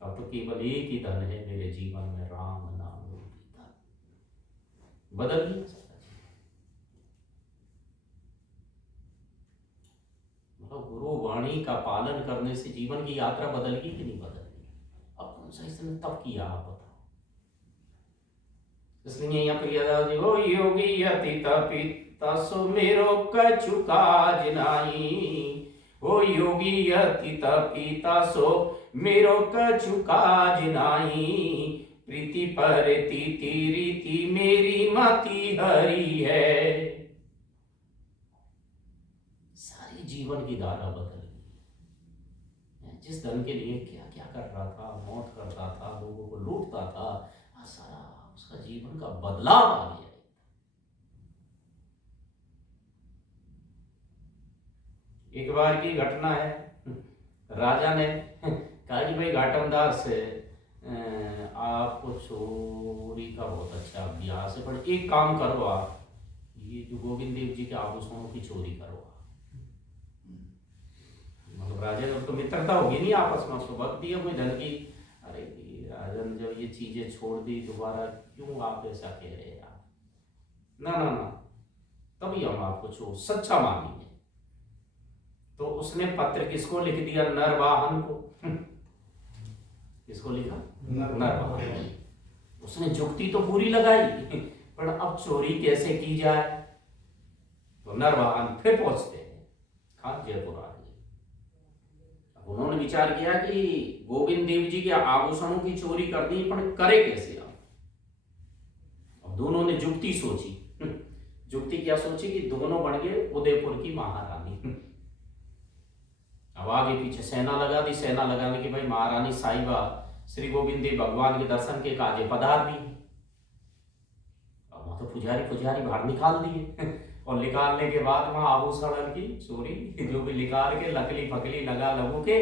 अब तो केवल एक ही धन है मेरे जीवन में, राम नाम रूपी धन। बदल गया सारा जीवन। मतलब गुरु वाणी का पालन करने से जीवन की यात्रा बदल गई कि नहीं बदल गई। अब कौन सा इसने तब किया आप बताओ। इसलिए यहाँ पे याद जी हो योगी अतीत पिता सो मेरो कछु काज नाही, हो योगी अतीत पिता सो मेरो कछु काज नाई, प्रीति पर तीति रीति मेरी मति हरी है। सारी जीवन की धारा बदल गई। जिस धन के लिए क्या क्या कर रहा था, मौत करता था, लोगों को लूटता था, आज सारा उसका जीवन का बदलाव आ गया। एक बार की घटना है, राजा ने कहा कि भाई घाटम दास आपको चोरी का बहुत अच्छा अभ्यास है, पर एक काम करो, आप ये जो गोविंद देव जी के आभूषणों की चोरी करो। मतलब राजा जब तो मित्रता होगी नहीं आपस में, उसको वक्त दिया कोई धन की। अरे राजन जब ये चीजें छोड़ दी दोबारा क्यों आप ऐसा कह रहे हैं आप? ना ना ना, तभी हम आपको चोर सच्चा मानेंगे। तो उसने पत्र किसको लिख दिया? नरवाहन को। किसको लिखा? नरवाहन। उसने जुक्ति तो पूरी लगाई, पर अब चोरी कैसे की जाए? तो नरवाहन फिर पहुंचते हैं खान जयपुर आ गए। अब उन्होंने विचार किया कि गोविंद देव जी के आभूषणों की चोरी कर दी, पर करे कैसे? अब दोनों ने जुक्ति सोची। जुक्ति क्या सोची कि दोनों बन गए उदयपुर की महारानी। अब आगे पीछे सेना लगा दी। सेना लगाने की भाई महारानी साहिबा श्री गोविंद देव भगवान के दर्शन के काजे पधार दी। अब वहां तो पुजारी बाहर निकाल दिए। और निकालने के बाद वहां आभूषण की चोरी जो भी निकाल के लकली फकली लगा लगू के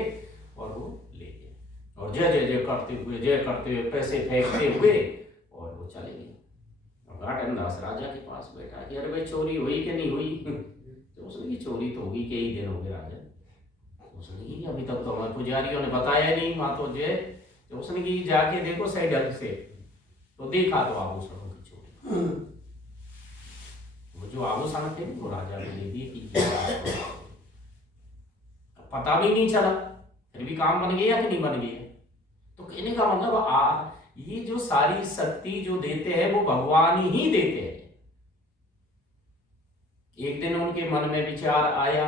और वो ले गए। और जय जय जय करते हुए पैसे फेंकते हुए और वो चले गए। और घाटम दास राजा के पास बैठा कि अरे भाई चोरी हुई कि नहीं हुई? तो उसने की चोरी तो होगी, कई दिन हो गए राजा। उसने की अभी तक तो हमारे पुजारियों ने बताया नहीं, वहां तो जय। तो उसने की जाके देखो सही ढंग से, तो देखा तो आभूषणों की चोरी। वो जो आभूषण थे वो राजा ने ले दिए कि पता भी नहीं चला, फिर भी काम बन गया कि नहीं बन गया। तो कहने का मतलब ये जो सारी शक्ति जो देते हैं वो भगवान ही देते हैं। एक दिन उनके मन में विचार आया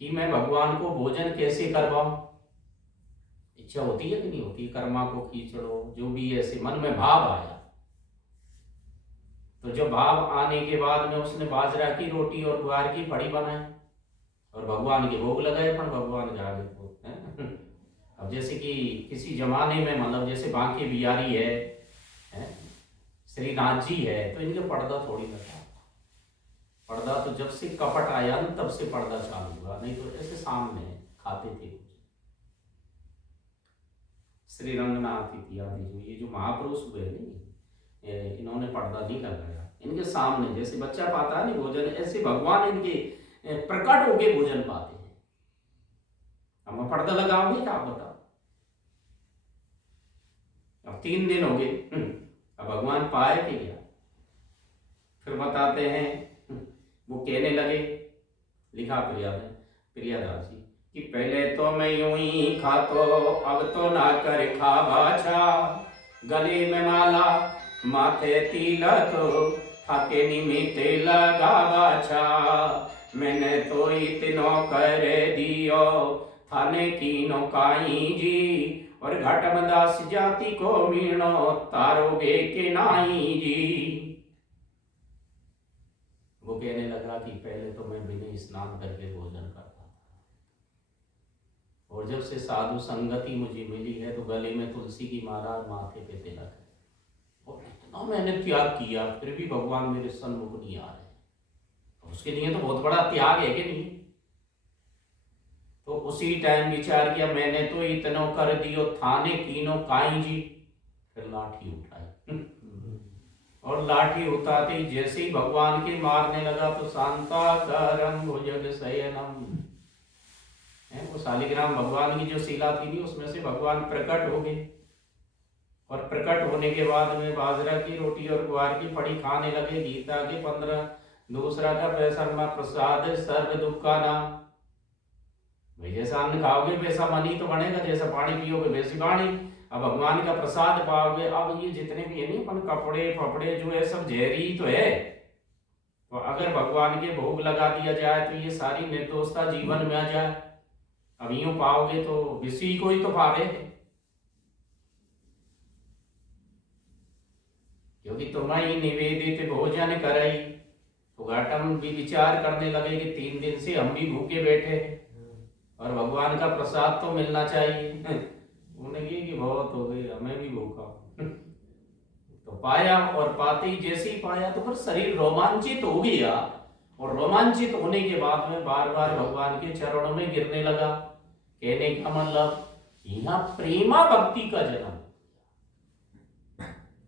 कि मैं भगवान को भोजन कैसे करवाऊं। इच्छा होती है कि नहीं होती? कर्मा को खींचड़ो, जो भी ऐसे मन में भाव आया। तो जब भाव आने के बाद में उसने बाजरा की रोटी और ग्वार की फड़ी बनाई और भगवान के भोग लगाए, पर भगवान जागे तो अब जैसे कि किसी जमाने में मतलब जैसे बांके बिहारी है, श्रीनाथ जी है, तो इनके पर्दा थोड़ी लगा। पर्दा तो जब से कपट आया ना तब से पर्दा चालू हुआ, नहीं तो ऐसे सामने खाते थे कुछ। श्री रंगनाथ इत्यादि जो ये जो महापुरुष हुए नहीं, इन्होंने पर्दा नहीं लगाया। इनके सामने जैसे बच्चा पाता है नहीं भोजन, ऐसे भगवान इनके प्रकट होके भोजन पाते हैं। हम पर्दा लगाओगे क्या? आप बताओ। अब 3 दिन हो गए, अब भगवान पाए कि क्या? फिर बताते हैं, वो कहने लगे, लिखा प्रियादास जी कि पहले तो मैं यूं ही खातो, अब तो ना कर खा बाछा। गले में माला माथे तिलक, थाके निमित्त लगा बाछा। मैंने तो इतनो कर दियो, थाने कीनो काई जी। और घाटम दास जाति को मीणो, तारोगे के नाई जी। वो कहने लगा कि पहले तो मैं बिना स्नान करके भोजन करता था, और जब से साधु संगति मुझे मिली है तो गले में तुलसी की माला और माथे पे तिलक है। और इतना मैंने त्याग किया, फिर भी भगवान मेरे सन्मुख नहीं आ रहे। तो उसके लिए तो बहुत बड़ा त्याग है कि नहीं? तो उसी टाइम विचार किया, मैंने तो इतना कर दियो, थाने कीनो काई जी। फिर लाठी उठाई और लाठी उठाते ही जैसे ही भगवान के मारने लगा तो शांताकारं भुजग शयनम, वो शालिग्राम भगवान की जो शिला थी नहीं, उसमें से भगवान प्रकट हो गए। और प्रकट होने के बाद में बाजरा की रोटी और ग्वार की फड़ी खाने लगे। गीता के 15 दूसरा का 65 प्रसाद सर्व दुख का नाम। भाई जैसा अन्न खाओगे वैसा मन ही तो बनेगा, जैसा पानी पियोगे वैसी वाणी। अब भगवान का प्रसाद पाओगे। अब ये जितने भी है नहीं अपन कपड़े फपड़े जो है सब जहरी तो है, तो अगर भगवान के भोग लगा दिया जाए तो ये सारी निर्दोषता जीवन में आ जाए। अब यूं पाओगे तो विषय को ही तो पावे है, क्योंकि तुम्हें निवेदित भोजन करई। तो घाटम भी विचार करने लगे कि 3 दिन से हम भी भूखे बैठे हैं और भगवान का प्रसाद तो मिलना चाहिए। उन्होंने कहा कि बहुत हो गई, हमें भी भूखा। तो पाया, और पाते ही जैसे ही पाया तो फिर शरीर रोमांचित हो गया, और रोमांचित होने के बाद में बार बार भगवान के चरणों में गिरने लगा। कहने का मतलब यहाँ प्रेमा भक्ति का जन्म,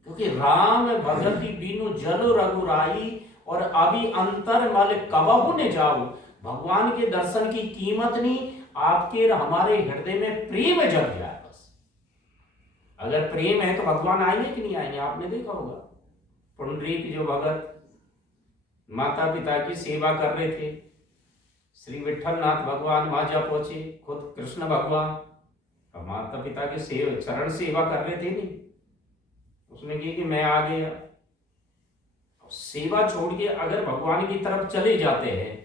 क्योंकि राम भगति बिनु जल रघुराई, और अभी अंतर मल कबहु न जाओ। भगवान के दर्शन की कीमत नहीं, आपके हमारे हृदय में प्रेम जग जाए बस। अगर प्रेम है तो भगवान आएंगे कि नहीं आएंगे? आपने देखा होगा पुंडरीक जो भगत माता पिता की सेवा कर रहे थे, श्री विठलनाथ भगवान वहां जा पहुंचे, खुद कृष्ण भगवान और माता पिता के चरण सेवा कर रहे थे। नहीं, उसने कहा कि मैं आ गया। सेवा छोड़ के अगर भगवान की तरफ चले जाते हैं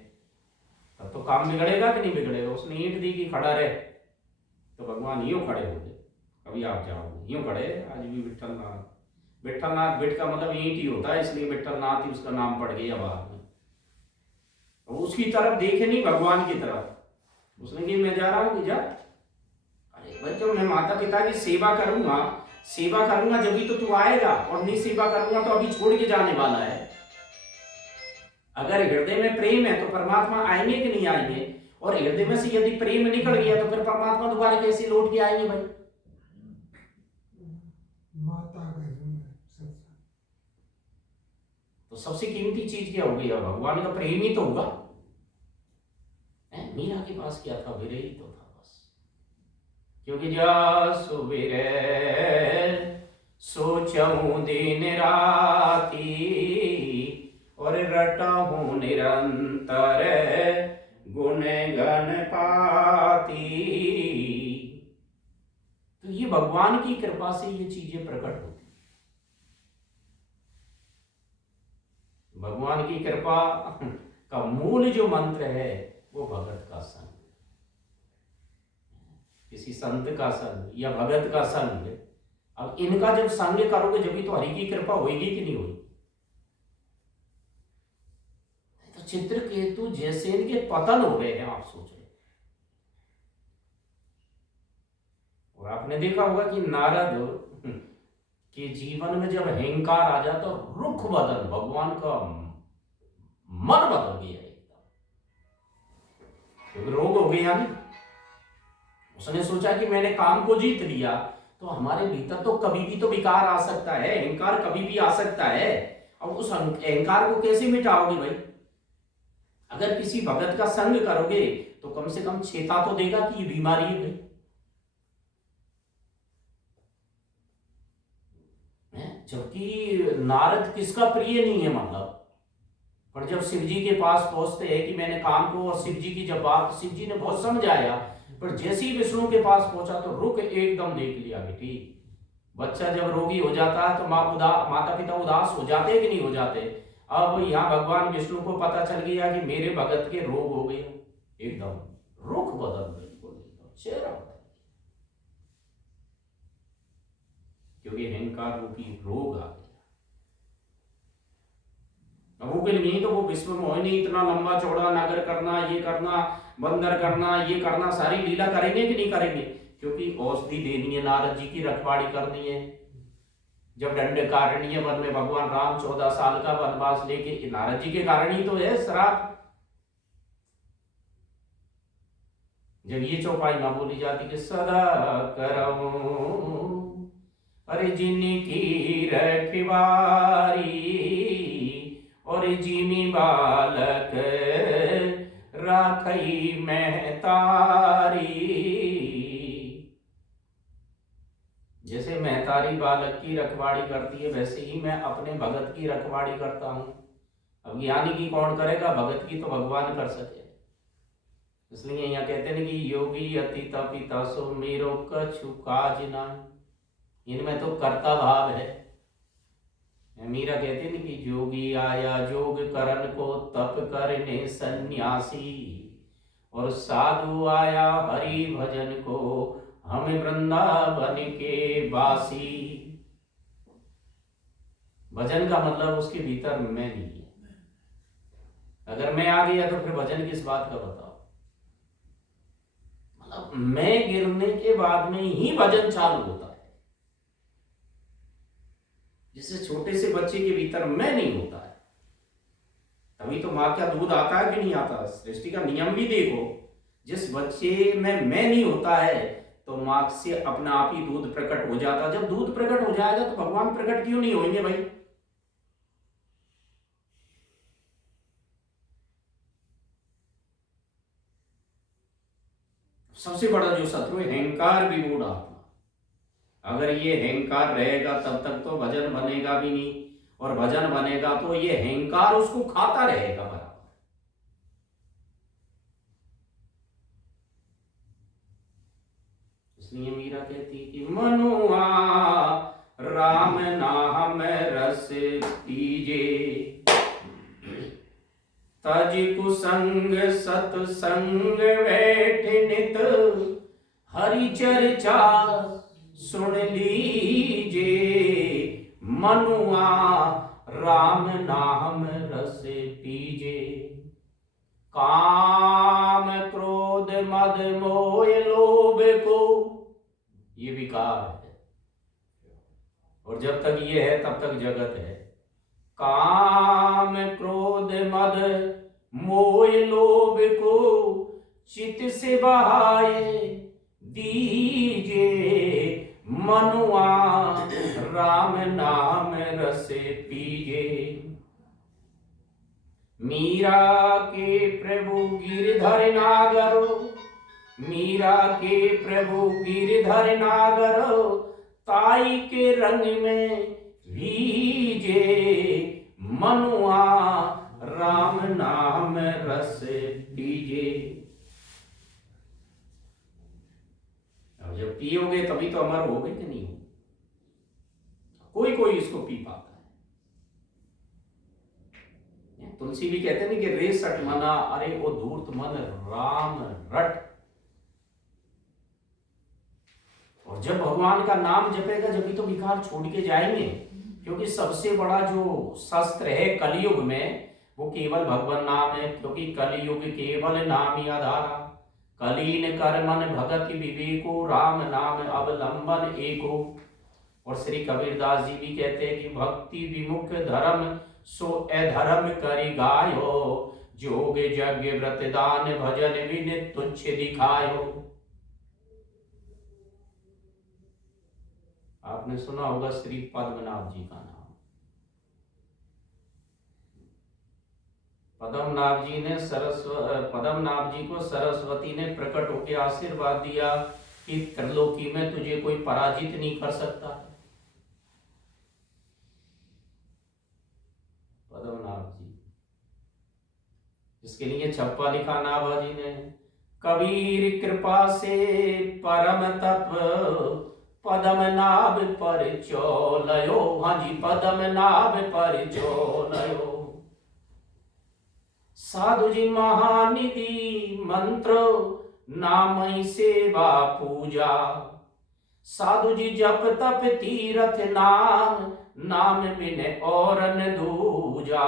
तब तो काम बिगड़ेगा कि नहीं बिगड़ेगा? उसने ईंट दी कि खड़ा रहे, तो भगवान यूं खड़े हो गए, कभी आप जाओगे यूं खड़े। आज भी विठलनाथ, विठलनाथ बिट का मतलब ईंट ही होता है, इसलिए विठलनाथ ही उसका नाम पड़ गया बाद में। और उसकी तरफ देखे नहीं, भगवान की तरफ। उसने कहा मैं जा रहा हूं, जा। अरे भाई, जब मैं माता पिता की सेवा करूंगा जब भी तो तू आएगा, और नहीं सेवा करूंगा तो अभी छोड़ के जाने वाला है। अगर हृदय में प्रेम है तो परमात्मा आएंगे कि नहीं आएंगे? और हृदय में से यदि प्रेम निकल गया तो फिर परमात्मा दोबारा कैसे लौट के आएंगे भाई? तो सबसे कीमती चीज क्या हो गई? भगवान का प्रेम ही तो होगा। मीरा के पास क्या था? विरह ही तो था बस। क्योंकि जासु विरह सोचूं दिन राती, और रटहूं निरंतर गुण गण पाती। तो ये भगवान की कृपा से ये चीजें प्रकट होती। भगवान की कृपा का मूल जो मंत्र है वो भगत का संग, किसी संत का संग या भगत का संग। अब इनका जब संग करोगे जब भी तो हरि की कृपा होगी कि नहीं होगी? तो चित्रकेतु जैसे इनके पतन हो गए हैं, आप सोच रहे। और आपने देखा होगा कि नारद के जीवन में जब अहंकार आ जाता तो रुख बदल, भगवान का मन बदल गया एकदम, क्योंकि रोग हो गया नहीं। उसने सोचा कि मैंने काम को जीत लिया, तो हमारे भीतर तो कभी भी तो विकार आ सकता है, अहंकार कभी भी आ सकता है। अब उस अहंकार को कैसे मिटाओगे भाई? अगर किसी भगत का संग करोगे तो कम से कम चेता तो देगा कि ये बीमारी है भाई। जबकि नारद किसका प्रिय नहीं है मतलब, पर जब शिव जी के पास पहुंचते हैं कि मैंने काम को, और शिव जी की जब बात शिव जी ने बहुत समझाया, पर जैसे ही विष्णु के पास पहुंचा तो रुक एकदम देख लिया कि ठीक। बच्चा जब रोगी हो जाता है तो माता पिता उदास हो जाते कि नहीं हो जाते? अब यहाँ भगवान विष्णु को पता चल गया कि मेरे भगत के रोग हो गए, एकदम रुख बदल बिल्कुल चेहरा बदल, क्योंकि अहंकार रूपी रोग आ गया। वो के लिए तो वो विश्व मोहिनी इतना लंबा चौड़ा नगर करना, ये करना, बंदर करना, ये करना, सारी लीला करेंगे कि नहीं करेंगे? क्योंकि औषधि देनी है, नारद जी की रखवाड़ी करनी है। जब दंडकारण्य वन में भगवान राम 14 साल का वनवास लेके, नारद जी के कारण ही तो है श्राप। जब ये चौपाई ना बोली जाती कि सदा करऊं अरे जिनकी रखवारी, और जिमी बालक राखई महतारी। जैसे महतारी बालक की रखवाड़ी करती है, वैसे ही मैं अपने भगत की रखवाड़ी करता हूं। अब ज्ञानी की कौन करेगा? भगत की तो भगवान कर सके। इसलिए यहाँ कहते हैं कि योगी अति तपिता सो मेरो कछु काज ना। इनमें तो कर्ता भाव है। मीरा कहती थी कि जोगी आया जोग करन को, तप करने सन्यासी, और साधु आया हरि भजन को, हमें वृंदावन के बासी। भजन का मतलब उसके भीतर मैं नहीं है। अगर मैं आ गया तो फिर भजन किस बात का बताओ। मतलब मैं गिरने के बाद में ही भजन चालू होता है। जिससे छोटे से बच्चे के भीतर मैं नहीं होता है, तभी तो माँ का दूध आता है कि नहीं आता। सृष्टि का नियम भी देखो, जिस बच्चे में मैं नहीं होता है तो माँ से अपना आप ही दूध प्रकट हो जाता। जब दूध प्रकट हो जाएगा तो भगवान प्रकट क्यों नहीं होंगे भाई। सबसे बड़ा जो शत्रु है अहंकार विमूढ़ आत्मा। अगर ये अहंकार रहेगा तब तक तो भजन बनेगा भी नहीं, और भजन बनेगा तो ये अहंकार उसको खाता रहेगा बराबर। इसलिए मीरा कहती कि मनुआ राम नाम रस पीजे, तज कुसंग सतसंग बैठ नित, हरि चर्चा सुन लीजे। मनुआ राम नाम रस पीजे, काम क्रोध मद मोह लोभ को, ये विकार है। और जब तक ये है तब तक जगत है। काम क्रोध मद मोह लोभ को, चित से बहाए दीजे। मनुआ राम नाम रस पीजे। मीरा के प्रभु गिरधर नागर, मीरा के प्रभु गिरधर नागर, ताई के रंग में भीजे। मनुआ राम नाम रस पीजे। अब जब पियोगे तभी तो अमर होगे कि नहीं हो। कोई कोई इसको पी पाता है। तुलसी भी कहते हैं कि रे सट मना, अरे वो धूर्त मन राम रट। और जब भगवान का नाम जपेगा जब भी तो विकार छोड़ के जाएंगे। क्योंकि सबसे बड़ा जो शस्त्र है कलयुग में वो केवल भगवान नाम है। क्योंकि कलयुग केवल नाम ही आधारा, कलीन कर मन भगत विवेको, राम नाम अवलंबन एको। और श्री कबीरदास जी भी कहते हैं कि भक्ति विमुख धर्म सो अधर्म करि गायो, जोग यज्ञ व्रत दान भजन विन तुच्छ दिखायो। आपने सुना होगा श्री पद्मनाभ जी का नाम। पद्मनाभ जी को सरस्वती ने प्रकट होकर आशीर्वाद दिया कि त्रिलोकी में तुझे कोई पराजित नहीं कर सकता। पद्मनाभ जी, जिसके लिए छप्पा लिखा नाभाजी ने, कबीर कृपा से परम तत्व, पद्मनाभ पर चोलयो। हाँ जी, पद्मनाभ पर चोलयो। साधु जी महानिधि मंत्र, नाम ही सेवा पूजा। साधु जी जप तप तीरथ नाम, नाम बिन और न दूजा।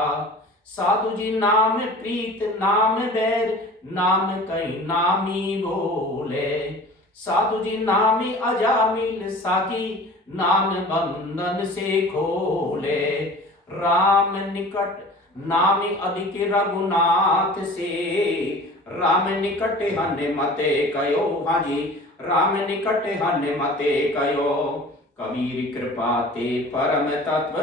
साधु जी नाम प्रीत नाम बैर, नाम कई नामी बोले। साधु जी नाम अजामिल साकी, नाम बंधन से खोले। राम निकट नाम अधिक रघुनाथ से, राम निकट हन मते कयो। हाँ जी, राम निकट हन मते कयो। कबीर कृपा ते परम तत्व,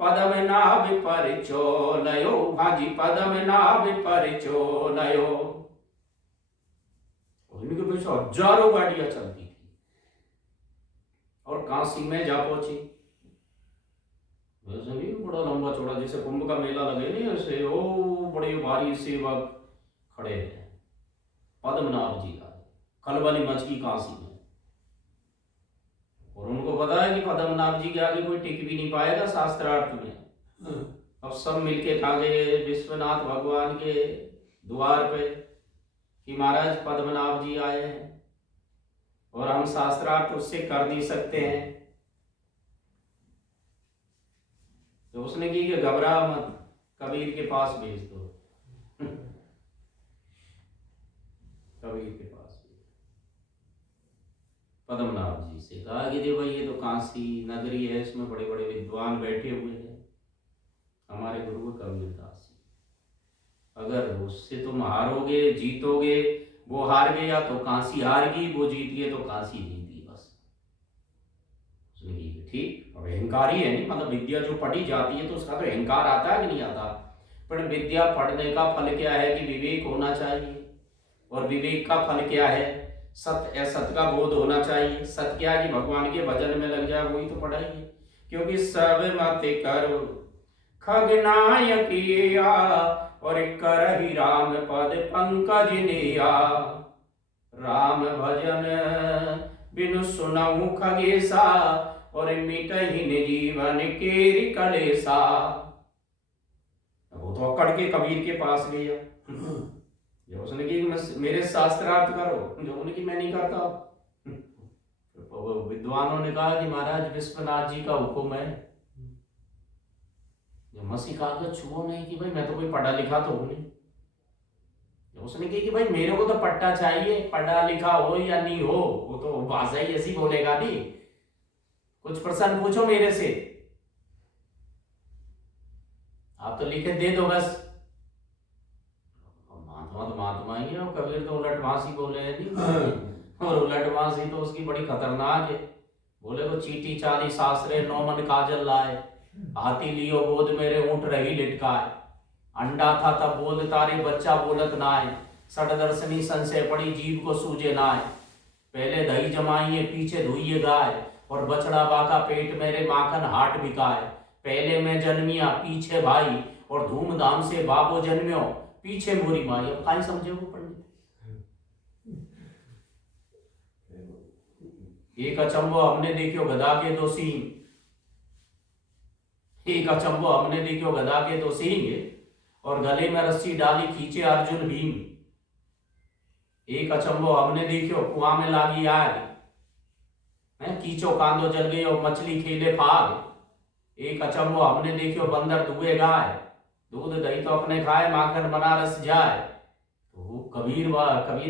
पद्मनाभ पर चोलयो। हाँ जी, पद्मनाभ पर चोलयो। उनके पीछे हजारों गाड़ियां चलती थी और काशी में जा पहुंची। वैसे भी बड़ा लंबा चौड़ा, जैसे कुंभ का मेला लगे नहीं ऐसे, ओ बड़े भारी सेवक खड़े हैं। पद्मनाभ जी का खलबली मच की काशी में। और उनको पता है कि पद्मनाभ जी के आगे कोई टिक भी नहीं पाएगा शास्त्रार्थ में। अब सब मिलके खा गए विश्वनाथ भगवान के द्वार पे। कि महाराज पद्मनाभ जी आए हैं और हम शास्त्रार्थ उससे कर नहीं सकते हैं, तो उसने की कि घबरा मत, कबीर के पास भेज दो। कबीर के पास पद्मनाभ जी से कहा कि देखो ये तो काशी नगरी है, इसमें बड़े बड़े विद्वान बैठे हुए हैं, हमारे गुरु कबीरदास जी, अगर उससे तुम हारोगे जीतोगे, वो हार गया तो काशी हार गई, वो जीत गए तो काशी जीत गई, बस। उसने कहा ठीक, अब अहंकारी है नहीं, मतलब विद्या जो पढ़ी जाती है तो उसका तो अहंकार आता है कि नहीं आता, पर विद्या पढ़ने का फल क्या है कि विवेक होना चाहिए, और विवेक का फल क्या है, सत्य असत्य का बोध होना चाहिए। सत्य क्या है कि भगवान के भजन में लग जाए, वही तो पढ़ाई है। क्योंकि सब मत करो खगनायकिया, और करहि राम पद पंकज निया, राम भजन बिनु सुनऊ खगेसा, और मिटहि जीवन केरि कलेसा। वो तो अकड़ के कबीर के पास गया, जब उसने की मेरे शास्त्रार्थ करो, जो उन्होंने की मैं नहीं करता। विद्वानों ने कहा कि महाराज विश्वनाथ जी का हुक्म है, जो मसीह कागज छुओ नहीं, कि भाई मैं तो कोई पढ़ा लिखा तो हूं नहीं। उसने कही कि भाई मेरे को तो पट्टा चाहिए, पढ़ा लिखा हो या नहीं हो, वो तो भाषा ही ऐसी बोलेगा नहीं, कुछ प्रश्न पूछो मेरे से, आप तो लिखे दे दो बस। महात्मा तो महात्मा ही है, और कबीर तो उलट भाषी बोले हैं नहीं, और उलट भाषी तो उसकी बड़ी खतरनाक है। बोले को चीटी चाली सासरे नौ मन काजल लाए, हाथी लियो गोद मेरे ऊंट रही लिटकाए, अंडा था तब बोल तारे बच्चा बोलत नाय, सट दर्शनी संशय पड़ी जीव को सूझे नाय, पहले दही जमाइए पीछे धुइए गाय, और बछड़ा बाका पेट मेरे माखन हाट बिकाए, पहले मैं जन्मिया पीछे भाई, और धूमधाम से बाबो जन्म्यो पीछे मोरी माई। अब काई समझे वो पंडित, एक अचंबो हमने देखियो गधा के दो सींग, एक अचंबो हमने देखियो गधा के दो सींग, और गले में रस्सी डाली खींचे अर्जुन भीम, एक अचंबो हमने देखियो कुआं में लागी आग, कीचो कांदो जल गई और मछली खेले फाग, एक अचंबो हमने देखियो बंदर दुए गाय, दूध दही तो अपने खाए माखन बनारस जाए। तो वो कबीर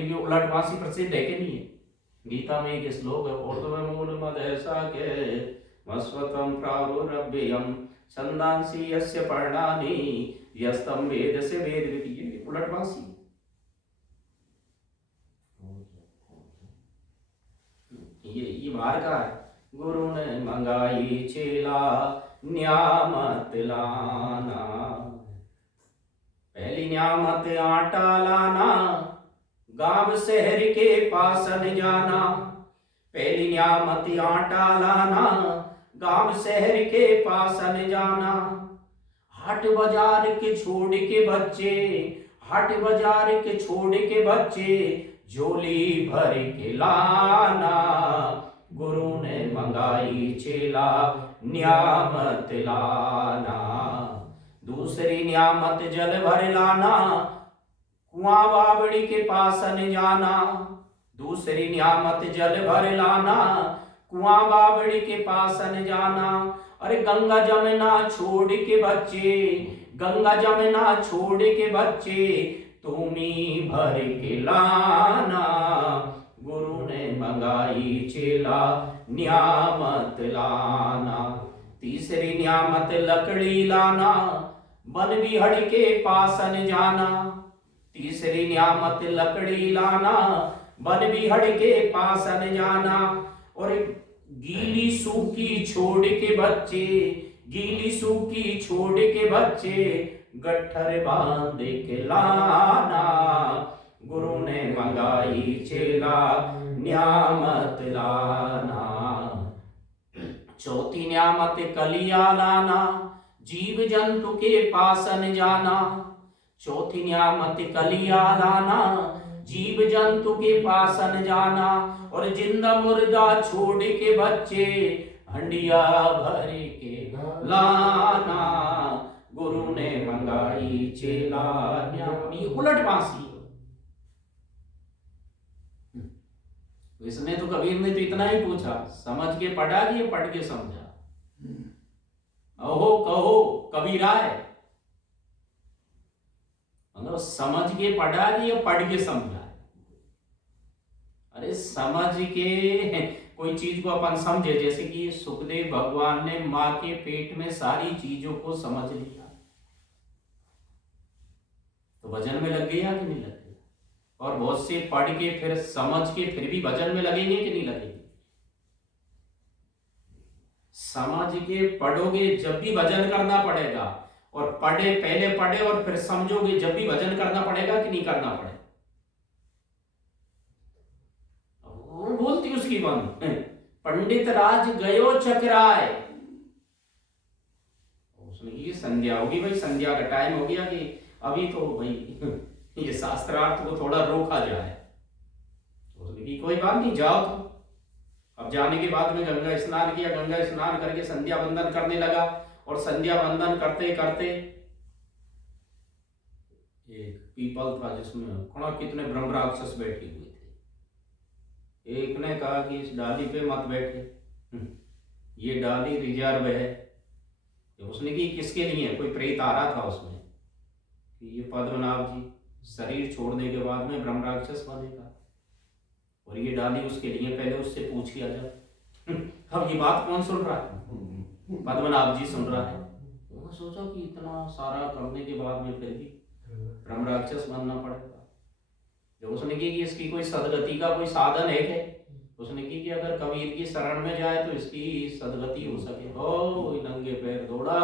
की उलट वासी प्रसिद्ध है कि नहीं है? गीता में एक श्लोक है, मूल मद ऐसा के मस्वतम प्रारुरभ्यम छंदांसी यस्य पर्णानि यस्तम वेद से वेद विधि, उलट वासी। ये बाहर का है। गुरु ने मंगाई चेला न्यामत लाना, पहली न्यामत आटा लाना, गांव शहर के पास न जाना, पहली न्यामत आटा लाना, गांव शहर के पास न जाना, हाट बाजार के छोड़ के बच्चे, हाट बाजार के छोड़ के बच्चे, झोली भर के लाना, गुरु ने मंगाई चेला न्यामत लाना, दूसरी न्यामत जल भर लाना, कुआं बावड़ी के पास न जाना, दूसरी न्यामत जल भर लाना, कुआं बावड़ी के पास न जाना, अरे गंगा जमुना छोड़ के बच्चे, गंगा जमुना छोड़ के बच्चे, तुम्ही भर के लाना, गुरु ने मंगाई चेला न्यामत लाना, तीसरी न्यामत लकड़ी लाना, वन बिहड़ के पास न जाना, तीसरी न्यामत लकड़ी लाना, वन बिहड़ के पास न जाना, और गीली सूखी छोड़ के बच्चे, गीली सूखी छोड़ के बच्चे, गट्ठर बांध के लाना, गुरु ने मंगाई चेला न्यामत लाना, चौथी न्यामत कलिया लाना, जीव जंतु के पास न जाना, चौथी न्यामत कलिया लाना, जीव जंतु के पास न जाना, और जिंदा मुर्दा छोड़ के बच्चे, हंडिया भर के लाना, गुरु ने मंगाई चेला न्यामत। उलट बांसी, इसने तो कबीर ने तो इतना ही पूछा, समझ के पढ़ा कि ये पढ़ के समझा? अहो कहो कबीराय, मतलब समझ के पढ़ा कि ये पढ़ के समझा? अरे समझ के कोई चीज को अपन समझे, जैसे कि सुखदेव भगवान ने मां के पेट में सारी चीजों को समझ लिया, तो वजन में लग गया कि नहीं लग गया? और बहुत से पढ़ के फिर समझ के फिर भी वजन में लगेंगे कि नहीं लगेंगे? समझ के पढ़ोगे जब भी वजन करना पड़ेगा, और पहले पढ़े और फिर समझोगे जब भी वजन करना पड़ेगा कि नहीं करना पड़ेगा? वो बोलती उसकी बंद, पंडित राज गयो चकराए। उसने की संध्या होगी भाई, संध्या का टाइम हो गया कि अभी तो भाई ये शास्त्रार्थ को थोड़ा रोका जाए। उसने की कोई बात नहीं, जाओ तो। अब जाने के बाद में गंगा स्नान किया, गंगा स्नान करके संध्या वंदन करने लगा, और संध्या वंदन करते करते एक पीपल था जिसमें कितने ब्रह्म राक्षस बैठे हुए थे। एक ने कहा कि इस डाली पे मत बैठे, ये डाली रिजर्व है। तो उसने की किसके लिए? कोई प्रेत आ रहा था उसमें कि ये पद्मनाभ जी शरीर छोड़ने के बाद में ब्रह्म राक्षस बनेगा, और ये डाली उसके लिए। पहले उससे पूछ किया जाए। अब ये बात कौन सुन रहा है? पद्मनाभ जी सुन रहा है। तो सोचा कि इतना सारा करने के बाद में फिर भी ब्रह्म राक्षस बनना पड़ेगा। जब उसने की कि इसकी कोई सदगति का कोई साधन है क्या? उसने की कि अगर कबीर की शरण में जाए तो इसकी सदगति हो सके। ओ नंगे पैर दौड़ा,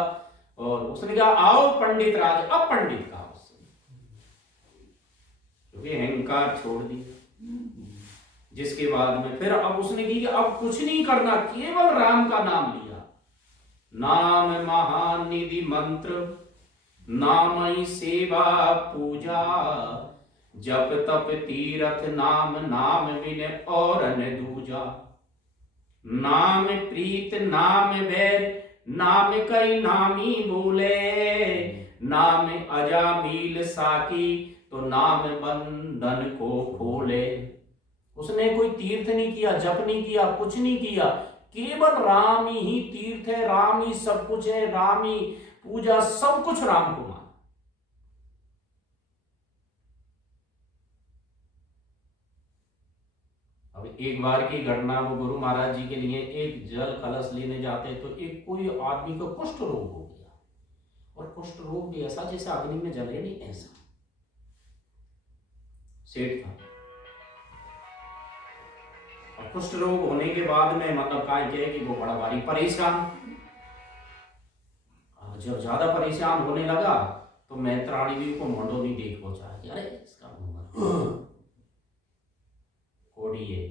और उसने कहा आओ पंडित राज। अब पंडित कहा उसने, क्योंकि अहंकार छोड़ दी। जिसके बाद में फिर अब उसने की कि अब कुछ नहीं करना, केवल राम का नाम लिया। नाम महान निधि मंत्र, नाम ही सेवा पूजा, जप तप तीरथ नाम, नाम बिन और न दूजा। नाम प्रीत नाम बैर, नाम कई नामी बोले, नाम अजामील साकी, तो नाम बंधन को खोले। उसने कोई तीर्थ नहीं किया, जप नहीं किया, कुछ नहीं किया, केवल राम ही तीर्थ है, राम ही सब कुछ है, राम ही पूजा, सब कुछ राम को माना। अब एक बार की घटना, वो गुरु महाराज जी के लिए एक जल कलश लेने जाते तो एक कोई आदमी को कुष्ठ रोग हो गया, और कुष्ठ रोग भी ऐसा जैसे अग्नि में जले नहीं, ऐसा सेठ था। कुष्ठ रोग होने के बाद में मतलब क्या है कि वो बड़ा भारी परेशान। जब ज्यादा परेशान होने लगा तो मैत्राणी भी को मोंडो नहीं देख पहुंचा कि अरे इसका कोड़ी है।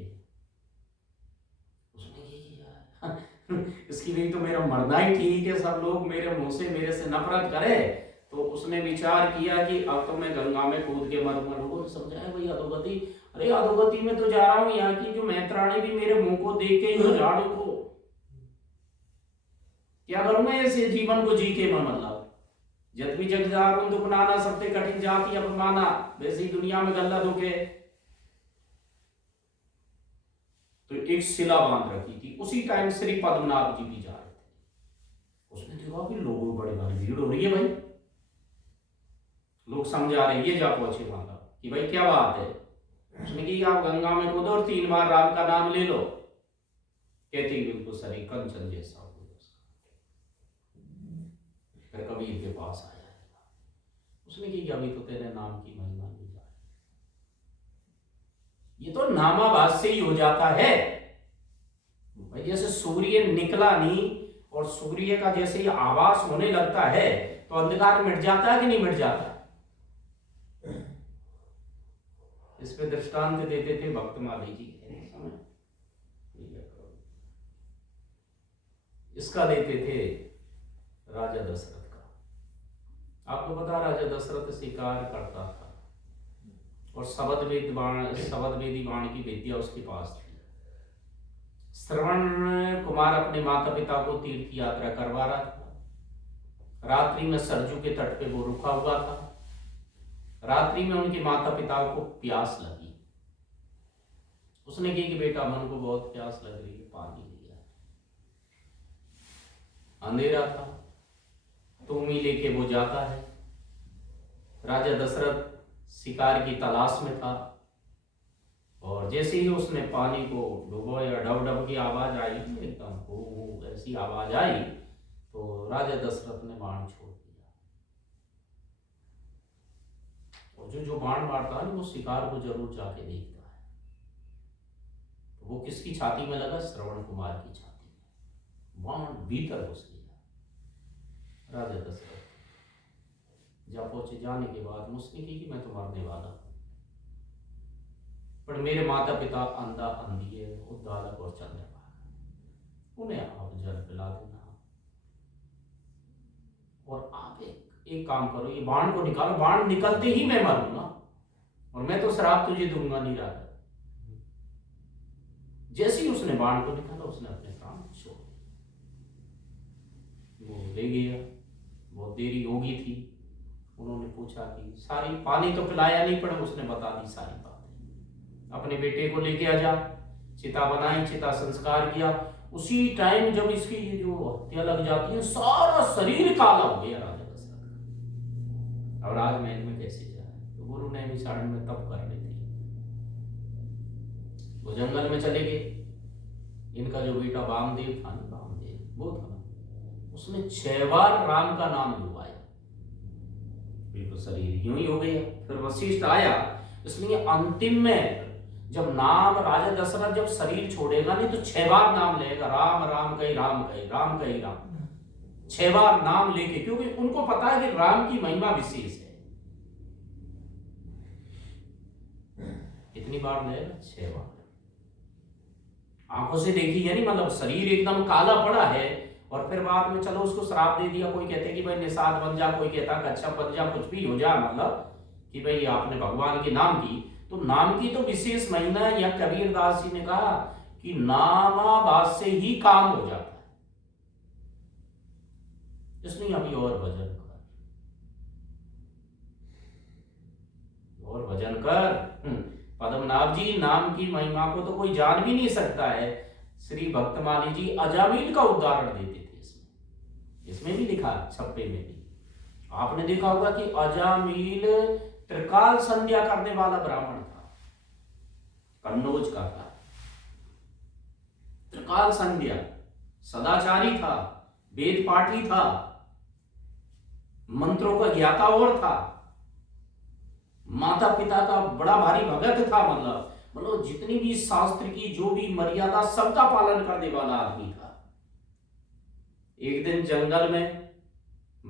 उसने किया इसकी भी तो मेरा मरना ही ठीक है, सब लोग मेरे से नफरत करे। तो उसने विचार किया कि अब तो मैं गंगा में कूद के मरूंगा। लोगों ने समझाया भाई अधोगति, अरे अधोगति में तो जा रहा हूं, यहाँ की जो मैत्राणी भी मेरे मुंह को देख के ही झाड़ू को क्या करूंगा ऐसे जीवन को जी के मैं, मतलब जब भी जग जा रहा हूं दुख नाना, सबसे कठिन जाति अपमाना, वैसे ही दुनिया में गल्ला दुख है। तो एक शिला बांध रखी थी, उसी टाइम श्री पद्मनाभ जी भी जा रहे थे। उसने देखा कि लोगों बड़े भारी भीड़ हो रही है भाई, लोग समझा रहे ये जा पहुंचे वहां कि भाई क्या बात है। उसने की आप गंगा में कूदो और 3 बार राम का नाम ले लो। कहती बिल्कुल सरी कंचन जैसा हो गया उसका। फिर कबीर के पास आया, उसने की अभी तो तेरे नाम की महिमा नहीं जा रही, ये तो नामाभास से ही हो जाता है भाई। जैसे सूर्य निकला नहीं और सूर्य का जैसे ही आभास होने लगता है तो अंधकार मिट जाता है कि नहीं मिट जाता? इस पे दृष्टांत देते थे भक्त माली जी समय, इसका देते थे राजा दशरथ का। आपको पता राजा दशरथ शिकार करता था और शब्द वेदी बाण की विद्या उसके पास थी। श्रवण कुमार अपने माता पिता को तीर्थ यात्रा करवा रहा था। रात्रि में सरजू के तट पे वो रुका हुआ था। रात्रि में उनके माता पिता को प्यास लगी। उसने कही कि बेटा मन को बहुत प्यास लग रही है, पानी लिया। अंधेरा था, तूमी लेके वो जाता है। राजा दशरथ शिकार की तलाश में था, और जैसे ही उसने पानी को डुबोया, डब डब की आवाज आई, एकदम हो ऐसी आवाज आई, तो राजा दशरथ ने बाण छोड़ दिया। और जो बाण मारता है ना, वो शिकार को जरूर जाके देखता है। तो वो किसकी छाती में लगा? श्रवण कुमार की छाती में। बाण भीतर घुस गया। राजा दशरथ जा पहुंचे, जाने के बाद मुझसे की कि मैं तो मरने वाला हूं, पर मेरे माता पिता अंधा अंधी है, उद्दालक और चंद्रभागा, उन्हें आप जल पिला देना, और आप एक काम करो, ये बाण को निकालो, बाण निकलते ही मैं मरूंगा, और मैं तो श्राप तुझे दूंगा नहीं राजा। जैसे ही उसने बाण को निकाला, उसने अपने प्राण छोड़ दिए। वो ले गया, बहुत देरी होगी थी। उन्होंने पूछा कि सारी, पानी तो पिलाया नहीं, पर उसने बता दी सारी बातें। अपने बेटे को लेके आ जा, चिता बनाई, चिता संस्कार किया। उसी टाइम जब इसकी ये जो हत्या लग जाती है, सारा शरीर काला हो गया राजा दशरथ। और राजमहल में कैसे जाए? तो गुरु नैमिषारण्य में तप कर रहे थे, वो जंगल में चले गए। इनका जो बेटा वामदेव था ना, वामदेव वो था, उसने 6 बार राम का नाम लुभाया, बिल्कुल शरीर यूं ही हो गया। फिर वशिष्ठ आया, इसलिए अंतिम में जब नाम राजा दशरथ जब शरीर छोड़ेगा नहीं, तो 6 बार नाम लेगा, राम राम कही राम कही, राम कही राम, 6 बार नाम लेके, क्योंकि उनको पता है कि राम की महिमा विशेष है। कितनी बार लेगा? 6 बार। आंखों से देखी है नहीं, मतलब शरीर एकदम काला पड़ा है, और फिर बाद में चलो उसको श्राप दे दिया। कोई कहते कि भाई निषाद बन जा, कोई कहता कच्छप बन जा, कुछ भी हो जा, मतलब कि भाई आपने भगवान के नाम की, तो नाम की तो विशेष महिमा। या कबीरदास जी ने कहा कि नामाबाद से ही काम हो जाता है, इसलिए अभी और भजन कर, और भजन कर। पद्मनाभ जी, नाम की महिमा को तो कोई जान भी नहीं सकता है। श्री भक्तमाली जी अजामिल का उदाहरण देते थे इसमें भी लिखा, छप्पे में भी आपने देखा होगा कि अजामिल त्रिकाल संध्या करने वाला ब्राह्मण था, कन्नौज का था। त्रिकाल संध्या, सदाचारी था, वेद पाठी था, मंत्रों का ज्ञाता और था, माता पिता का बड़ा भारी भगत था, मतलब जितनी भी शास्त्र की जो भी मर्यादा, सबका पालन करने वाला आदमी था। एक दिन जंगल में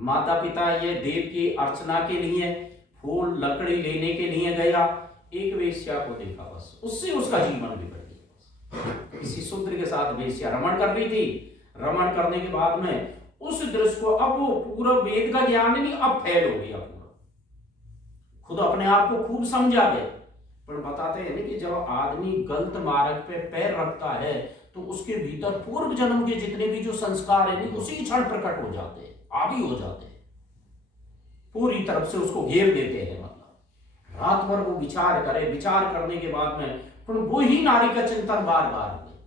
माता पिता ये देव की अर्चना के लिए फूल लकड़ी लेने के लिए गया, एक वेश्या को देखा, बस उससे उसका जीवन बिगड़ गया। किसी शूद्र के साथ वेश्या रमण कर रही थी। रमण करने के बाद में उस दृश्य को, अब वो पूरा वेद का ज्ञान नहीं, अब फैल हो गया पूरा, खुद अपने आप को खूब समझा गए। पर बताते हैं कि जब आदमी गलत मार्ग पे पैर रखता है, तो उसके भीतर पूर्व जन्म के जितने भी जो संस्कार है नहीं, उसी क्षण प्रकट हो जाते हैं, आदि हो जाते हैं, पूरी तरफ से उसको घेर देते हैं। मतलब रात भर वो विचार करे, विचार करने के बाद में फिर वो ही नारी का चिंतन बार बार हुए,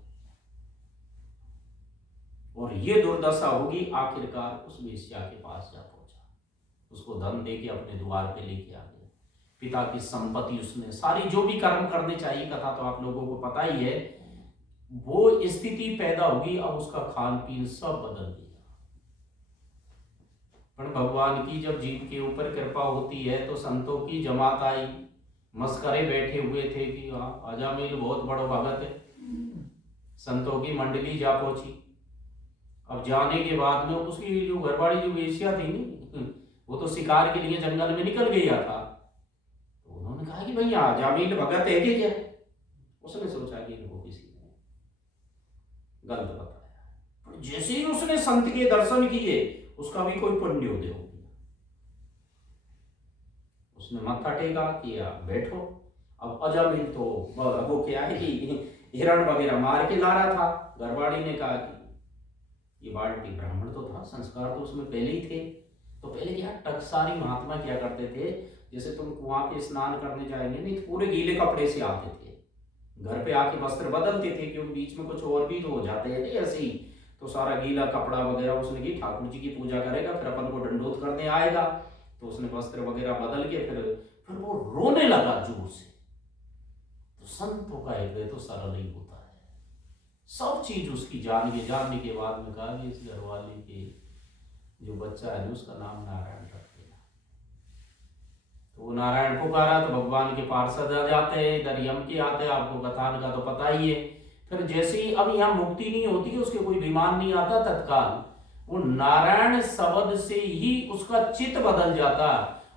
और ये दुर्दशा होगी। आखिरकार उस वेश्या के पास जा पहुंचा, उसको धन दे के अपने द्वार पे लेके आ गया। पिता की संपत्ति उसने सारी, जो भी कर्म करने चाहिए, कथा तो आप लोगों को पता ही है, वो स्थिति पैदा होगी। अब उसका खान पीन सब बदल गया। पर भगवान की जब जीव के ऊपर कृपा होती है, तो संतों की जमात आई, मस्करे बैठे हुए थे कि हाँ अजामिल बहुत बड़ा भगत है। संतों की मंडली जा पहुंची। अब जाने के बाद में उसकी जो घरवाली जो वेश्या थी नहीं, वो तो शिकार के लिए जंगल में निकल गया था। तो उन्होंने कहा कि भैया अजामिल भगत है कि क्या? उसने सोचा कि इनको किसी ने गलत बताया। पर जैसे ही उसने संत के दर्शन किए, उसका भी कोई पुण्य उदय हो गया। उसने माथा टेका किया, बैठो। अब अजामिल तो वो क्या है कि हिरण वगैरह मार के ला रहा था। घरवाड़ी ने कहा कि ये बाल्टी, ब्राह्मण तो था, संस्कार तो उसमें पहले ही थे। तो पहले क्या टकसारी महात्मा क्या करते थे, जैसे तुम कुआं पे स्नान करने जाएंगे नहीं, तो पूरे गीले कपड़े से आते थे, घर पे आके वस्त्र बदलते थे, क्योंकि बीच में कुछ और भी तो हो जाते हैं नहीं ऐसे ही। तो सारा गीला कपड़ा वगैरह उसने की ठाकुर जी की पूजा करेगा, फिर अपन को दंडोत करने आएगा। तो उसने वस्त्र वगैरह बदल के फिर वो रोने लगा जोर से। तो संतों का हृदय तो सरल ही होता है। सब चीज उसकी जानने के बाद में कहा कि इस घरवाले के जो बच्चा है उसका नाम नारायण रख देना। तो वो नारायण पुकारा तो भगवान के पार्षद आ जाते हैं, इधर यम के आते हैं, आपको कथान का तो पता ही है। फिर जैसे ही अब यहाँ मुक्ति नहीं होती है, उसके कोई विमान नहीं आता, तत्काल वो नारायण शब्द से ही उसका चित्त बदल जाता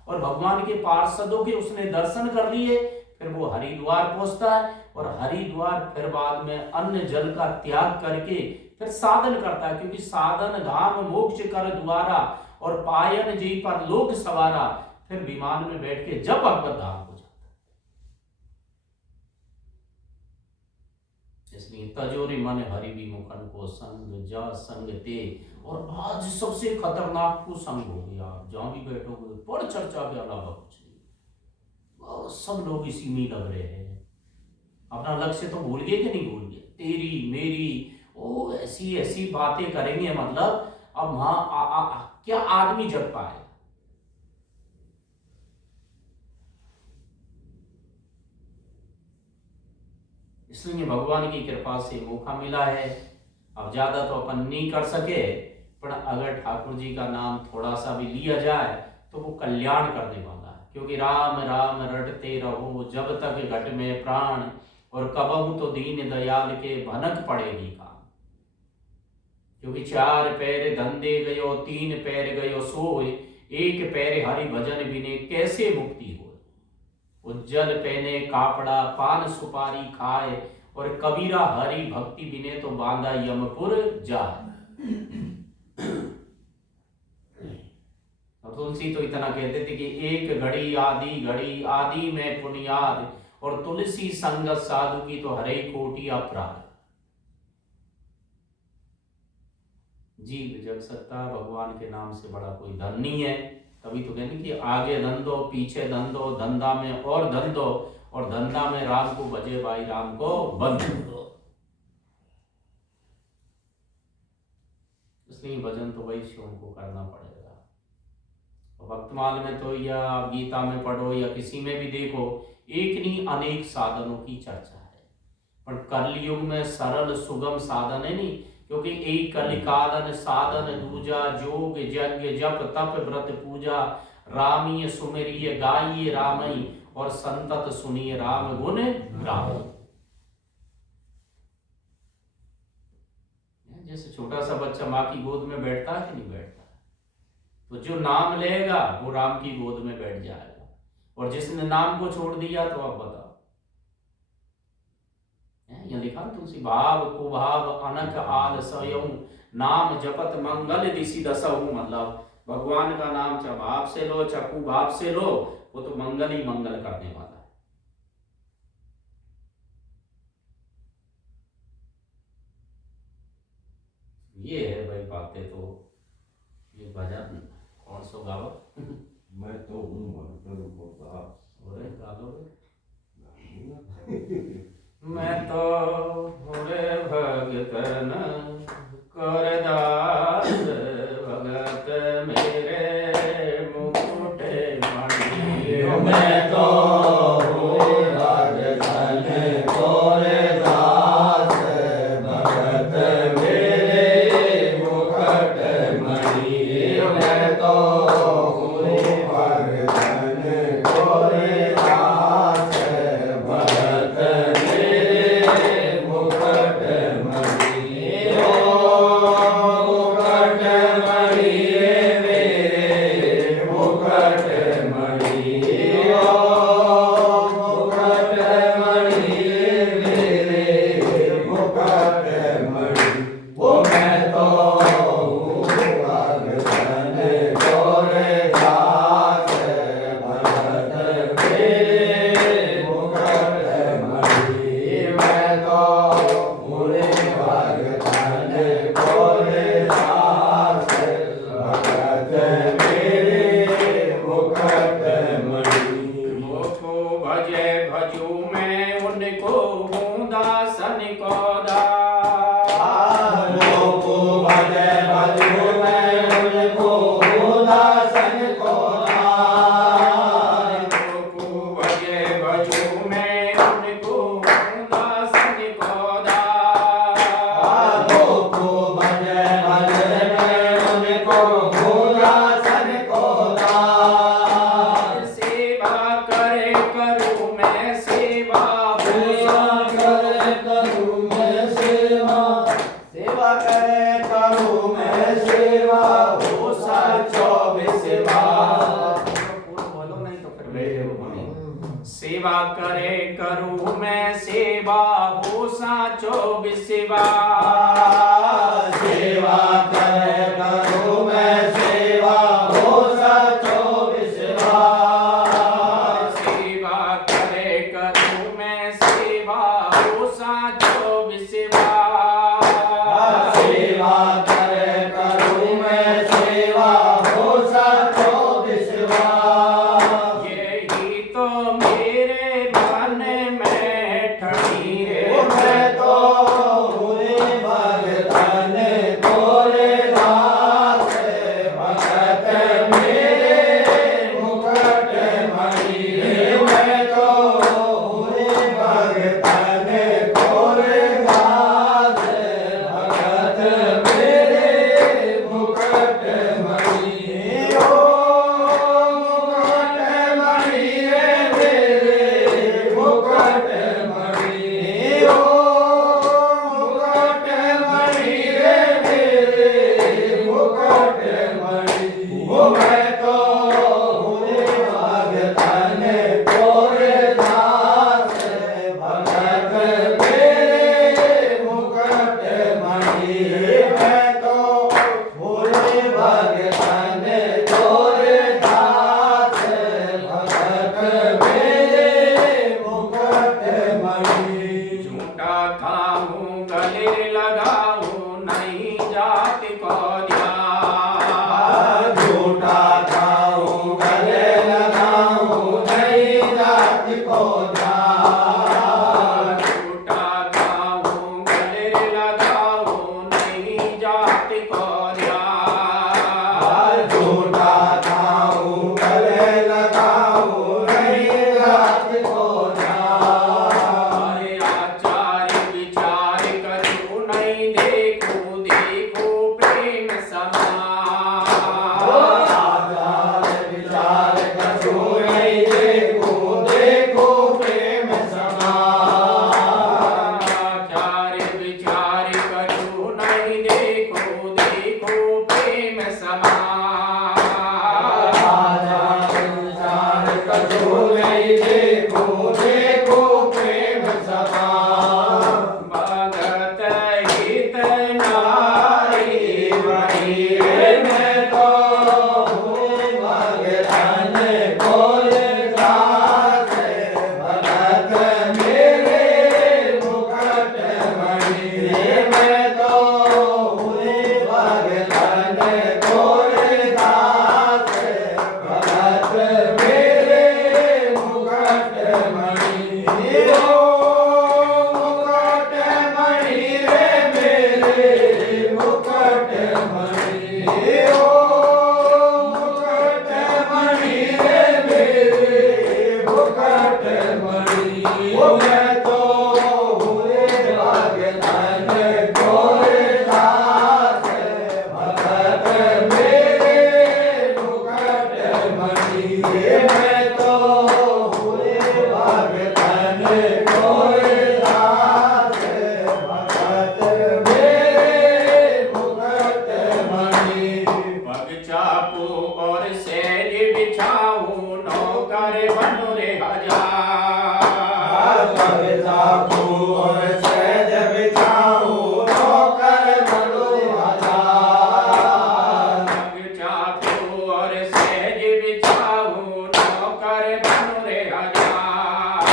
और भगवान के पार्षदों के उसने दर्शन कर लिए। फिर वो हरिद्वार पहुंचता है और हरिद्वार फिर बाद में अन्न जल का त्याग करके फिर साधन करता है, क्योंकि साधन धाम मोक्ष कर द्वारा और पायन जी पर लोक सवारा। फिर विमान में बैठ के जब भगवत धाम हो जाता है। इसलिए तजोरी मन हरि विमुखन को संग जा संग ते। और आज सबसे खतरनाक को संग हो गया। आप जहां भी बैठोगे पर चर्चा के अलावा कुछ नहीं, सब लोग इसी में लग रहे हैं। अपना लक्ष्य तो भूल गए कि नहीं भूल गए? तेरी मेरी ओ ऐसी ऐसी बातें करेंगे, मतलब अब वहां क्या आदमी जग पाए। इसलिए भगवान की कृपा से मौका मिला है। अब ज्यादा तो अपन नहीं कर सके, पर अगर ठाकुर जी का नाम थोड़ा सा भी लिया जाए तो वो कल्याण करने वाला है। क्योंकि राम राम रटते रहो जब तक घट में प्राण, और कबहू तो दीन दयाल के भनक पड़ेगी काम। क्योंकि चार पैर धंधे गयो, तीन पैर गयो सोए, एक पैर हरि भजन बिने कैसे मुक्ति हो। उज्जल पहने कापड़ा पान सुपारी खाए, और कबीरा हरि भक्ति बिने तो बांधा यमपुर जाए। तुलसी तो इतना कहते थे कि एक घड़ी आदि में पुनियाद, और तुलसी संगत साधु की तो हरे कोटि अपराध। जीव जग सकता भगवान के नाम से बड़ा कोई धन नहीं है। तभी तो कहते कि आगे धन दो पीछे धन दो, धंधा में और धन दो, और धंधा में राम को भजे भाई राम को बंद दो। इसलिए भजन तो वही शिव को करना पड़ेगा। भक्तमाल में तो या आप गीता में पढ़ो या किसी में भी देखो, एक नहीं अनेक साधनों की चर्चा है। पर कलयुग में सरल सुगम साधन है नहीं, क्योंकि एक कलिकालन साधन दूजा, जोग यज्ञ जप तप व्रत पूजा, रामीय सुमेरिय गाइए रामई, और संतत सुनिए राम गुण गाओ। जैसे छोटा सा बच्चा माँ की गोद में बैठता है कि नहीं बैठता, तो जो नाम लेगा वो राम की गोद में बैठ जाएगा, और जिसने नाम को छोड़ दिया तो आप बताओ। यह लिखा तुलसी भाव कुभाव अनक आल सयऊ, नाम जपत मंगल दिशि दसहु। मतलब भगवान का नाम चाहे भाव से लो चाहे कुभाव से लो, वो तो मंगल ही मंगल करने वाला है। ये है भाई बातें। तो ये भजन कौन सो गावा? मैं तो हूँ भगतन को दास। अरे गा लो। मैं तो होरे भगतन कर दास, भगत मेरे मुकुट मणि। मैं तो हूँ भगतन कोरे दास, भगत मेरे मुकुट मणि। मैं तो हूँ भगतन कोरे दास, भगत मेरे मुकुट मणि। ओ मुकुट मणि मेरे मुकुट मणि। ओ मुकुट मणि मेरे मुकुट मणि। वो मैं तो हूँ भगतन कोरे दास, भगत मेरे मुकुट मणि। मैं तो हूँ भगतन कोरे दास, भगत मेरे मुकुट मणि। मुझको भजे भजू मैं उनको हूँ करूं मैं सेवा सेवा करे करूं मैं सेवा सेवा करे करूं मैं सेवा हो साचो विश्वास बोलो नहीं तो फिर बैठे हो सेवा करे करूं मैं सेवा हो साचो विश्वास सेवा करे करूं मैं सेवा हो साचो विश्वास सेवा करे करूं मैं सेवा हो साचो विश्वास सेवा करे करूं मैं सेवा हो साचो विश्वास यही तो मेरे मन में ठनी रे मैं तो हुए भगतन तोरे दास भगत मेरे मुकुट मणि मैं तो हुए भगतन तोरे दास भगत मेरे मुकुट मणि ओ मुकुट मणि रे मेरे मुकुट मणि ओ मुकुट मणि रे मेरे मुकुट मणि ओ मैं तो हुए भगतन तोरे दास भगत मेरे मुकुट मणि मैं तो हुए भगतन तोरे दास भगत मेरे मुकुट मणि झूठा खाऊं गले लगाऊं नहीं जात को ध्यान झूठा खाऊं गले लगाऊं नहीं जाति को ध्यान झूठा खाऊं गले लगाऊं नहीं जात को ध्यान झूठा खाऊं गले लगाऊं नहीं जाति को ध्यान आचार्य विचार करूं नहीं देखूं देखूं प्रेम समान आचार विचार करूं नहीं देखूं देखूं प्रेम समान आचार्य विचार करूं नहीं देखूं देखूं प्रेम समान आचार विचार करूं नहीं देखूं देखूं प्रेम समान भगत हित नारी बड़ी मैं तो हुए भगतन कोरे दास भगत मेरे मुकुट मणि मैं तो हुए भगतन कोरे दास भगत मेरे मुकुट मणि ओ मुकुट मणि रे मेरे मुकुट मणि ओ मुकुट मणि रे मेरे मुकुट मणि ओ मैं तो हुए भगतन तोरे दास भगत मेरे मुकुट मणि मैं तो हुए भगतन तोरे दास भगत मेरे मुकुट मणि पग चापू और सहज बिछाऊं नौकर बनो रे हजार पग चापू और सहज बिछाऊं नौकर बनो हजार पग चापू और सहज बिछाऊं नौकर बनो रे हजार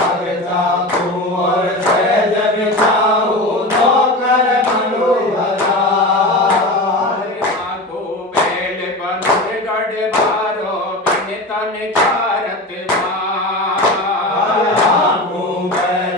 पग चापू और सहज बिछाऊं नौकर बनो हजार आगो बैल बनो रे गढ़ बारो बिन तन चारत बार आगू बैल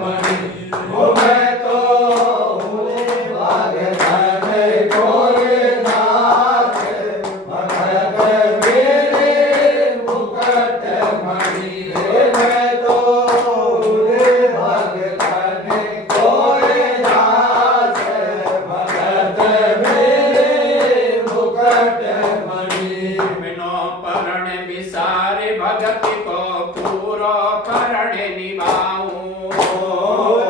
मणि ओ मैं तो हूँ भाग्य धन गोरे नाथ भगत मेरे मुकुट मणि मैं तो हूँ भाग्य धन गोरे नाथ भगत मेरे मुकुट मणि बिनो परण विसारे भगत को पूरो परण निभाऊं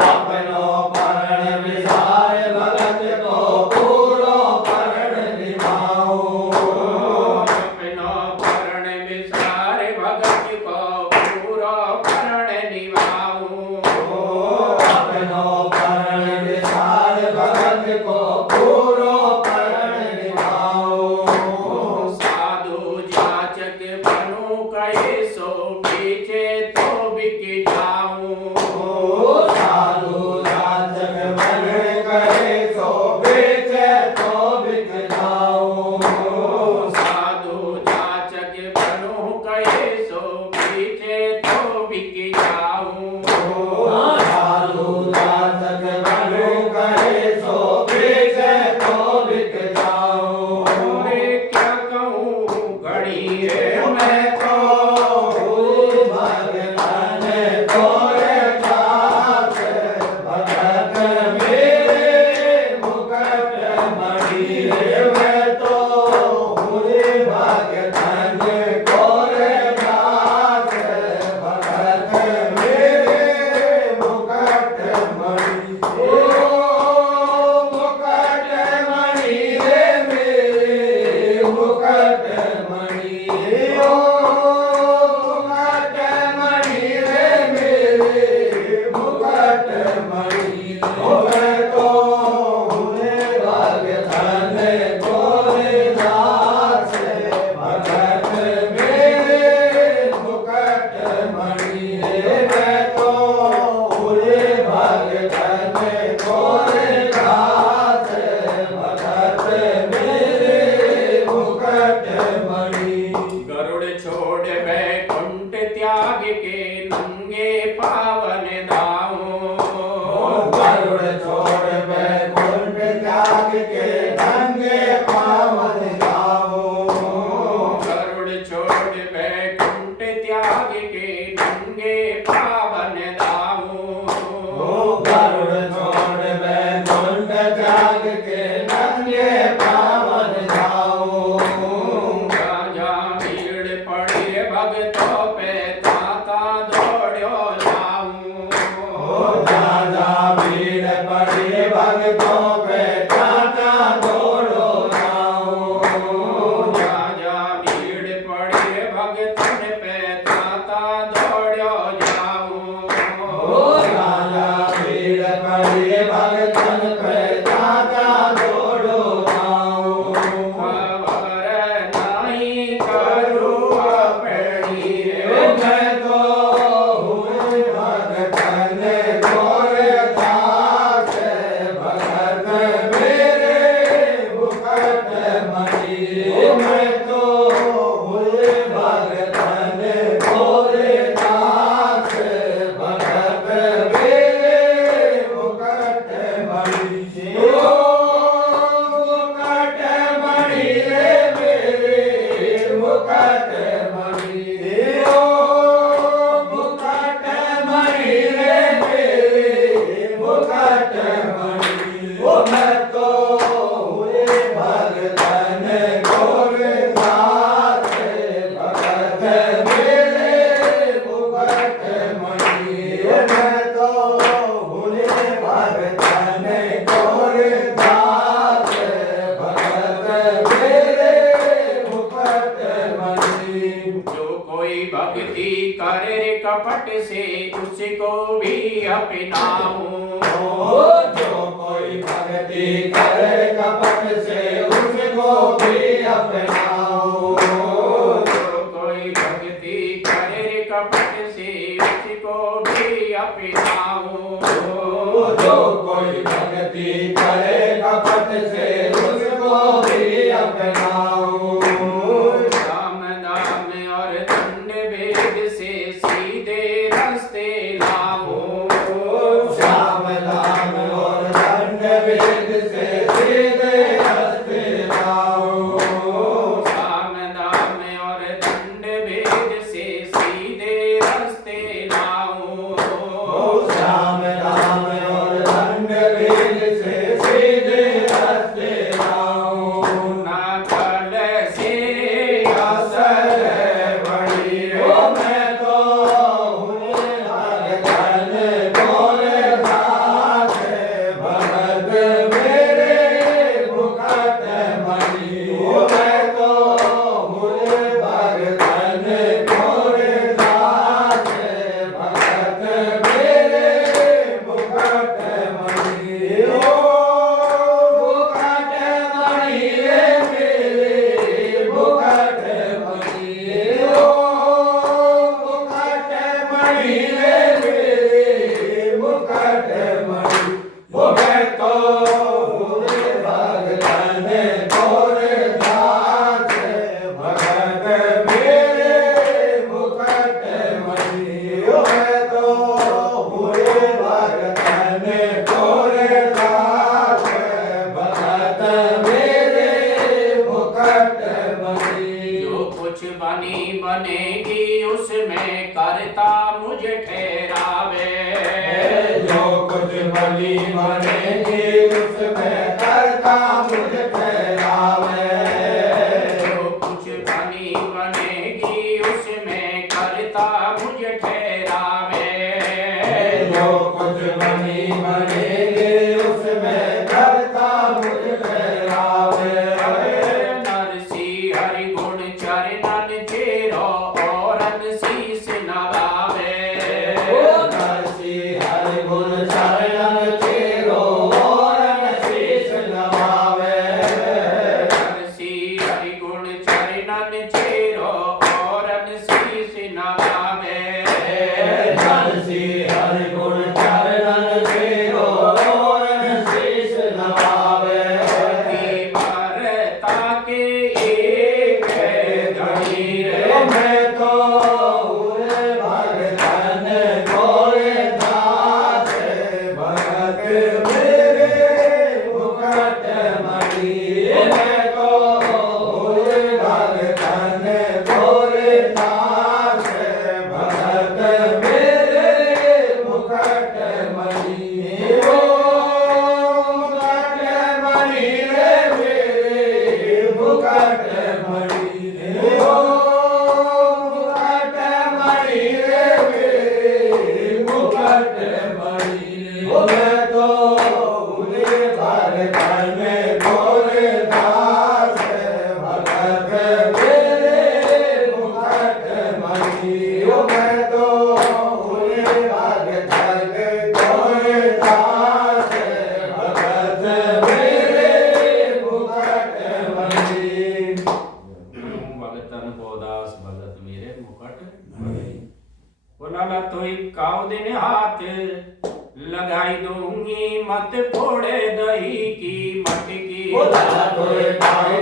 अपनो परण विसार भगत को पूरो परण निभाऊं बिनो परण विसारे भगत को पूरो परण निभाऊं अपनो परण विसार भगत को पूरो परण निभाऊं साधु जाचक बनूं कहे सो पीछे तो बिक जाऊं साधु जाचक बन गए सो बेचे तो बिक जाऊं साधु जाचक बनूं कहे सो पीछे तो बिक जाऊं साधु जाचक बन गए सो बेचे तो बिक जाऊं रे क्या कहूँ घड़ी रे मैं मैं तो हूँ भगवान तोरे दास भगत मेरे मुकुट मणि मैं तो हूँ भगवान तोरे दास भगत मेरे मुकुट मणि ओ मुकुट मणि रे मेरे मुकुट मणि ओ मुकुट मणि रे मेरे मुकुट मणि ओ मैं तो हूँ भाग्य धन गोरे दास भगत मेरे मुकुट मणि मैं तो हूँ भाग्य धन गोरे दास भगत मेरे मुकुट मणि गरुड़ छोड़ बैकुंठ त्याग के नंगे पावन दाऊं गरुड़ छोड़ बैकुंठ त्याग के नंगे पावन गाऊं गरुड़ छोड़ बैकुंठ त्याग के नंगे पावन दाऊं गरुड़ छोड़ बैकुंठ त्याग के नंगे पावन गाऊं राजा भीड़ पड़े भगतों पे ताता दौड़ो जाऊं राजा भीड़ पड़ी भगतों पे टाटा दौड़ो जाऊं राजा भीड़ पड़े भगतन पे ताता दौड़ो जाऊं राजा भीड़ पड़ी भगतन पे टाटा दौड़ो जाऊं खबर नहीं करूँ अपनी मैं तो हूँ भगतन गोरे दास भगत मेरे मुकुट मणि मैं तो हूँ भगतन गोरे दास भगत मेरे मुकुट मणि ओ मुकुट मणि रे मेरे मुकुट मणि ओ मुकुट मणि रे मेरे मुकुट मणि ओ मैं तो हूँ भगतन गोरे दास भगत मेरे मुकुट मणि मैं तो हूँ भगतन गोरे दास भगत मेरे मुकुट मणि जो कोई भक्ति करे कपट से उसको भी अपनाऊं जो कोई भक्ति करे कपट से उसको भी अपनाओ जो कोई भक्ति करे कपट से उसको भी अपनाऊं जो कोई भक्ति करे कपट से उसको भी अपनाओ राम नाम और दंड भेद से सीधे रास्ते लाऊं मणि रे मेरे मुकुट मणि वो मैं तो पूरे भगतन तोरे दास भगत मेरे मुकुट मणि वो मैं तो पूरे भगतन तोरे दास भगत मेरे मुकुट मणि जो कुछ बनी बनेगी उसमें करता मुझे ठहरावे, जो कुछ बनी बनेगी उसमें करता मुझे ठहरावे, जो कुछ बनी बनेगी उसमें करता मुझे ठहरावे, जो कुछ बनी बनेगी उसमें करता मुझे ठहरावे। नरसी हरि गुण चरणन चेरो औरन शीस नवावे, नरसी हरि गुण चरणन चेरो औरन शीस नवावे, नरसी हरि गुण चरणन चेरो औरन शीस नवावे, नरसी हरि गुण चरणन चेरो औरन शीस नवावे। भरता के एक घड़ी रे मैं तो पूरे भगतन तोरे दास भगत मेरे मुकुट मणि, मैं तो पूरे भगतन तोरे दास भगत मेरे मुकुट मणि, ओ मुकुट मणि रे मेरे मुकुट मणि, ओ मुकुट मणि रे मेरे मुकुट मणि, ओ मैं तो पूरे भगतन तोरे दास भगत मेरे मुकुट मणि, ओ मैं तो पूरे भगतन तोरे दास भगत मेरे मुकुट मणि। भगतन को दास भगत मेरे मुकुट बोला तो काव दिन हाथ लगाई दूंगी मत फोड़े दही की मटकी, बोला तो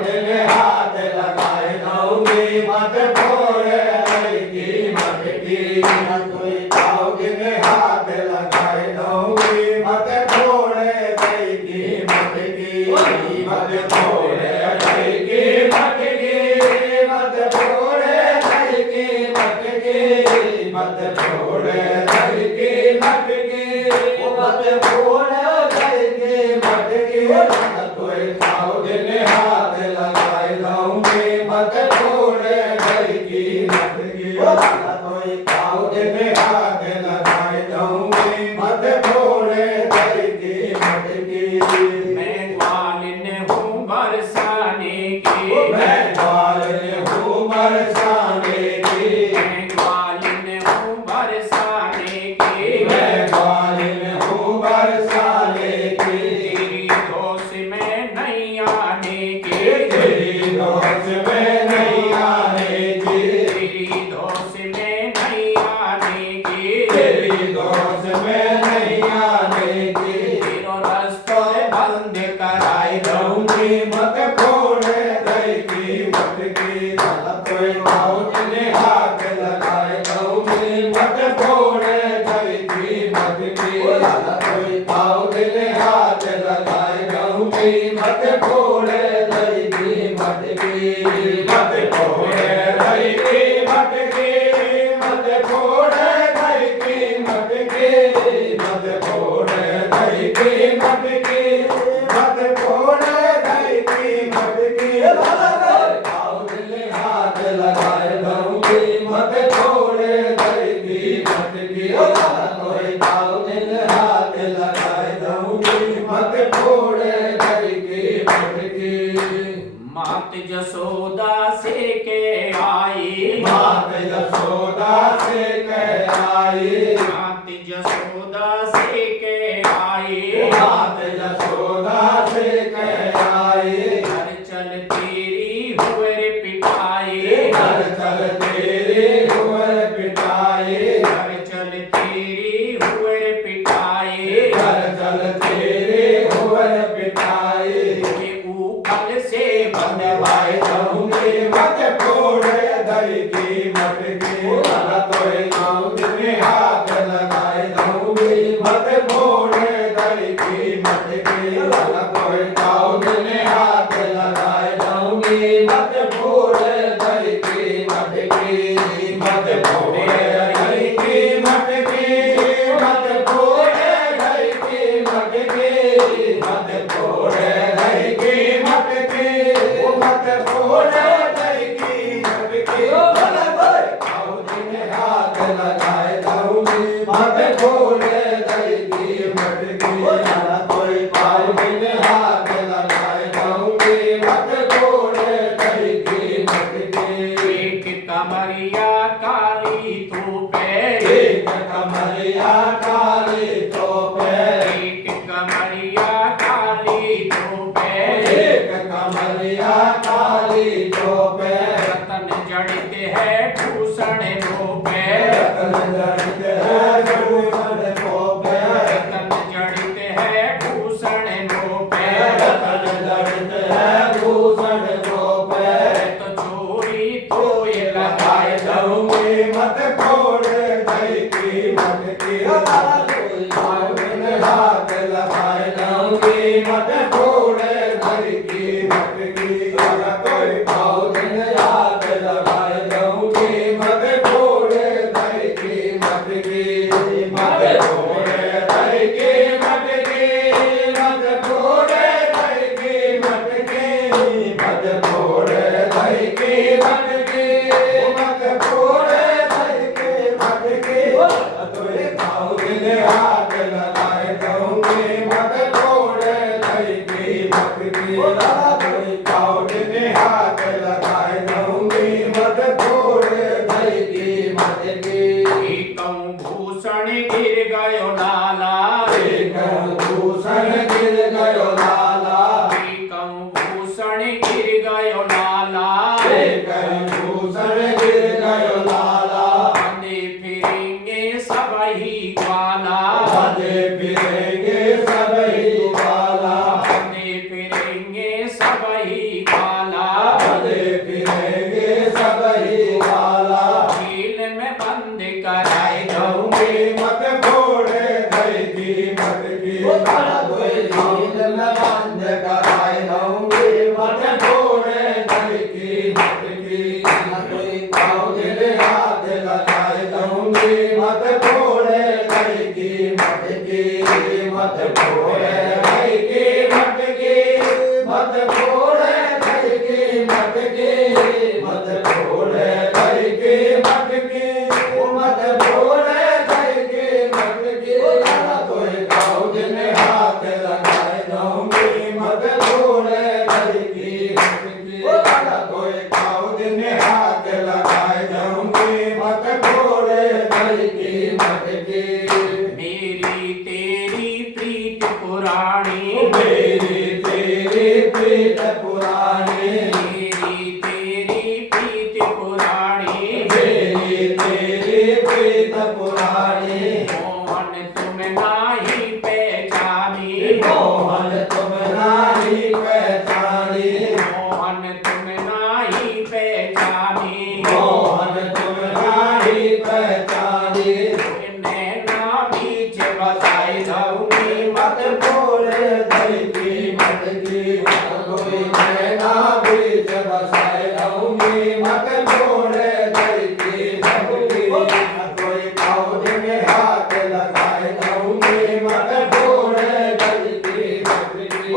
दिन हाथ लगाए दूंगी मत फोड़े दही की मटकी, तो दिन हाथ लगाए दूंगी मत फोड़े दही की मटकी, मत फोड़े दही की मटकी, मत फोड़े दही की मटकी, मत फोड़े दही की मटकी, मत फोड़े दही की मटकी, कोई खाओ दिन हाथ लगाए दूंगी मत फोड़े दही की मटकी, कोई खाओ दिन हाथ लगाए दूंगी मत फोड़े दही की मटकी। मैं ग्वालिन हूँ बरसाने की, मैं ग्वालिन हूँ बरसाने की, मैं ग्वालिन हूँ बरसाने की, मैं ग्वालिन हूँ बरसाने की, तेरी दोष में नहीं आने की, तेरी दोष में नहीं आने की, तेरी दोष में नहीं आने की, तेरी दोष में नहीं आने की, तेरो रास्ता बंद कराए दूंगी मत फोड़े दही की मटकी, कोई खाओ दिन हाथ लगाए दूंगी मत फोड़े दही की मटकी, कोई खाओ दिन हाथ लगाए दूंगी मत फोड़े दही की मटकी, मत फोड़े दही की मटकी, मत फोड़े दही की मटकी, मत फोड़े दही की मटकी, मत फोड़े दही की मटकी, खाओ दिन हाथ लगाए दूंगी मत फोड़े दही की मटकी, कोई खाओ दिन हाथ लगाए दूंगी मत फोड़े दही की मटकी। मात जसोदा से के आई, मात यशोदा से कह आई, मात जसोदा से के आई, मात यशोदा से कह आई, घर चल तेरी हुए पिटाई, घर चल तेरी हुए पिटाई, घर चल लगाए जाऊंगी मत खोले दही की मटकी दादा कोई पाँव बिन हाथ लगाए जाऊंगी मत खोले दही की मटकी एक कमरिया काली तू पे एक कमरिया काली तो पे एक कमरिया काली तू पे एक कमरिया काली तो पे रतन जड़ते हैं भूषण रूपे रतन जड़ते हैं भूषण को पे रतन जड़ते हैं भूषण रूपे रतन जड़ते हैं भूषण को पे तो चोरी तो ये लगाए लगाए जाऊंगी मत खोले दही की मटकी दादा कोई पाँव बिन हाथ लगाए जाऊंगी मत खोले दही की मटकी दादा कोई पाँव बिन हाथ लगाए जाऊंगी मत खोले दही की मटकी मत खोले दही की मटकी मत खोले दही की मटकी मत खोले दही की मटकी मत खोले दही की मटकी तुझे पाँव बिन हाथ लगाए जाऊंगी मत खोले दही की मटकी दादा तुझे पाँव बिन हाथ लगाए जाऊंगी मत खोले दही की मटकी एकं भूषण गिर गयो नाला एक भूषण गिर गयो लाला एकं भूषण गिर गयो नाला एक भूषण गिर गयो लाला बंदे फिरेंगे सब ही ग्वाला बंदे फिरेंगे सब ही ग्वाला बंदे फिरेंगे सब ही ग्वाला बंदे फिरेंगे सब ही ग्वाला जेल में बंद कराए जाऊंगी मत खोले दही की मटकी दादा कोई झील में बंद कराए जाऊंगी मत खोले दही की मटकी कोई पाँव बिन हाथ लगाए जाऊंगी मत खोले दही की मटकी मत खोले दही की मटकी मत खोले दही की मटकी मत खोले दही की मटकी मत खोले दही की मटकी दादा कोई पाँव बिन हाथ लगाए जाऊंगी मत खोले दही की मटकी दादा कोई पाँव बिन हाथ लगाए जाऊंगी मत खोले दही की मटकी मेरी तेरी प्रीत पुरानी मेरी तेरी प्रीत पुरानी मेरी तेरी प्रीत पुरानी मेरी तेरी प्रीत पुरानी मोहन तुम नाही पहचानी मोहन तुम नाही पहचानी मोहन तुम नाही पहचानी मोहन तुम नाही पहचानी नैना बीच बसाई जाऊंगी मत खोले दही की मटकी कोई नैना बीच बसाए जाऊंगी मत खोले दही की मटकी कोई पाँव बिन हाथ लगाए जाऊंगी मत खोले दही की मटकी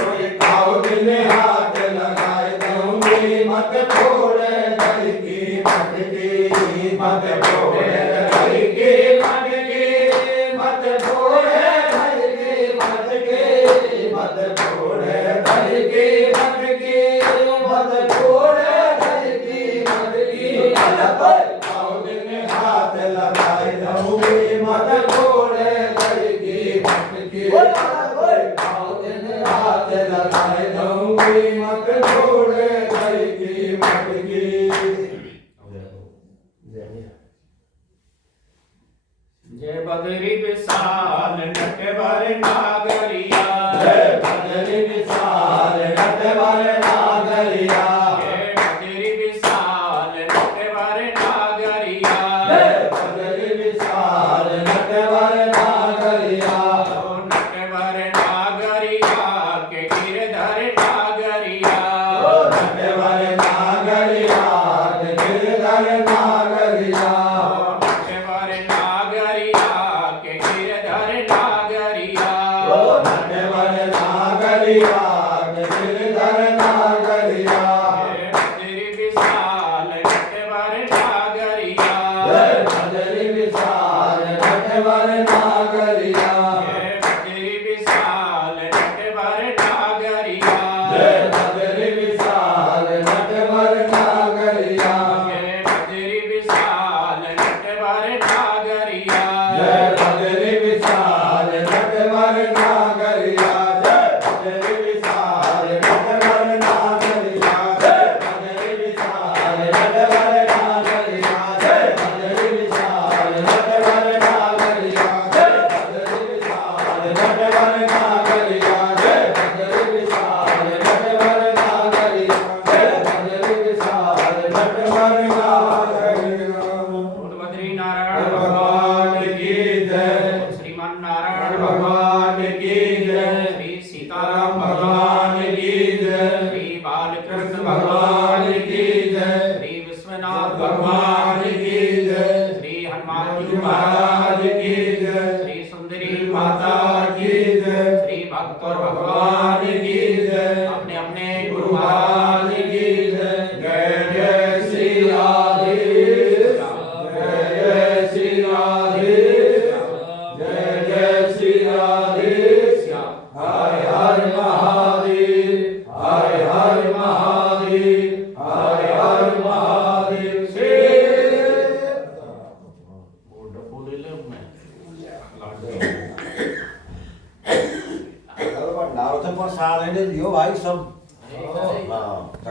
कोई पाँव बिन हाथ लगाए जाऊंगी मत खोले दही की मटकी मत खोले दही की मटकी मत खोले दही की मटकी मत खोले दही की मटकी मत खोले दही की मटकी पाँव बिन हाथ लगाए जाऊंगी मत खोले दही की मटकी पाँव बिन हाथ लगाए जाऊंगी मत खोले दही की मटकी जय बद्री विशाल नटवर नागरिया जय बद्री विशाल नटवर नागरिया जय बद्री विशाल नटवर नागरिया जय बद्री विशाल नटवर नागरिया ओ नटवर नागरिया के गिरधर नागरिया नटवर नागरिया गिरधर नागरिया नटवर नागरिया के गिरधर नागरिया नटवर नागरिया जय बजरी विशाल नटवर नागरिया जय बजरी विशाल नटवर नागरिया जय बजरी विशाल नटवर नागरिया जय बजरी विशाल नटवर नागरिया जय बजरी विशाल नटवर नागरिया जय बजरी विशाल नटवर नागरिया जय बजरी विशाल नटवर नागरिया बोल बद्री नारायण भगवान की जय श्रीमान नारायण भगवान की जय श्री सीताराम भगवान की जय श्री बालकृष्ण भगवान की जय श्री विश्वनाथ भगवान की जय श्री हनुमान जी महाराज की जय श्री सुंदरी माता की जय श्री भक्त और भगवान की जय अपने अपने गुरु महाराज की जय जय जय श्री राधे जय जय श्री राधे जय जय श्री राधे हर हर महादेव हर हर महादेव हर हर महादेव श्री वो डब्बू ले ले मैं भंडारों से प्रसाद है भाई सब अरे, हाँ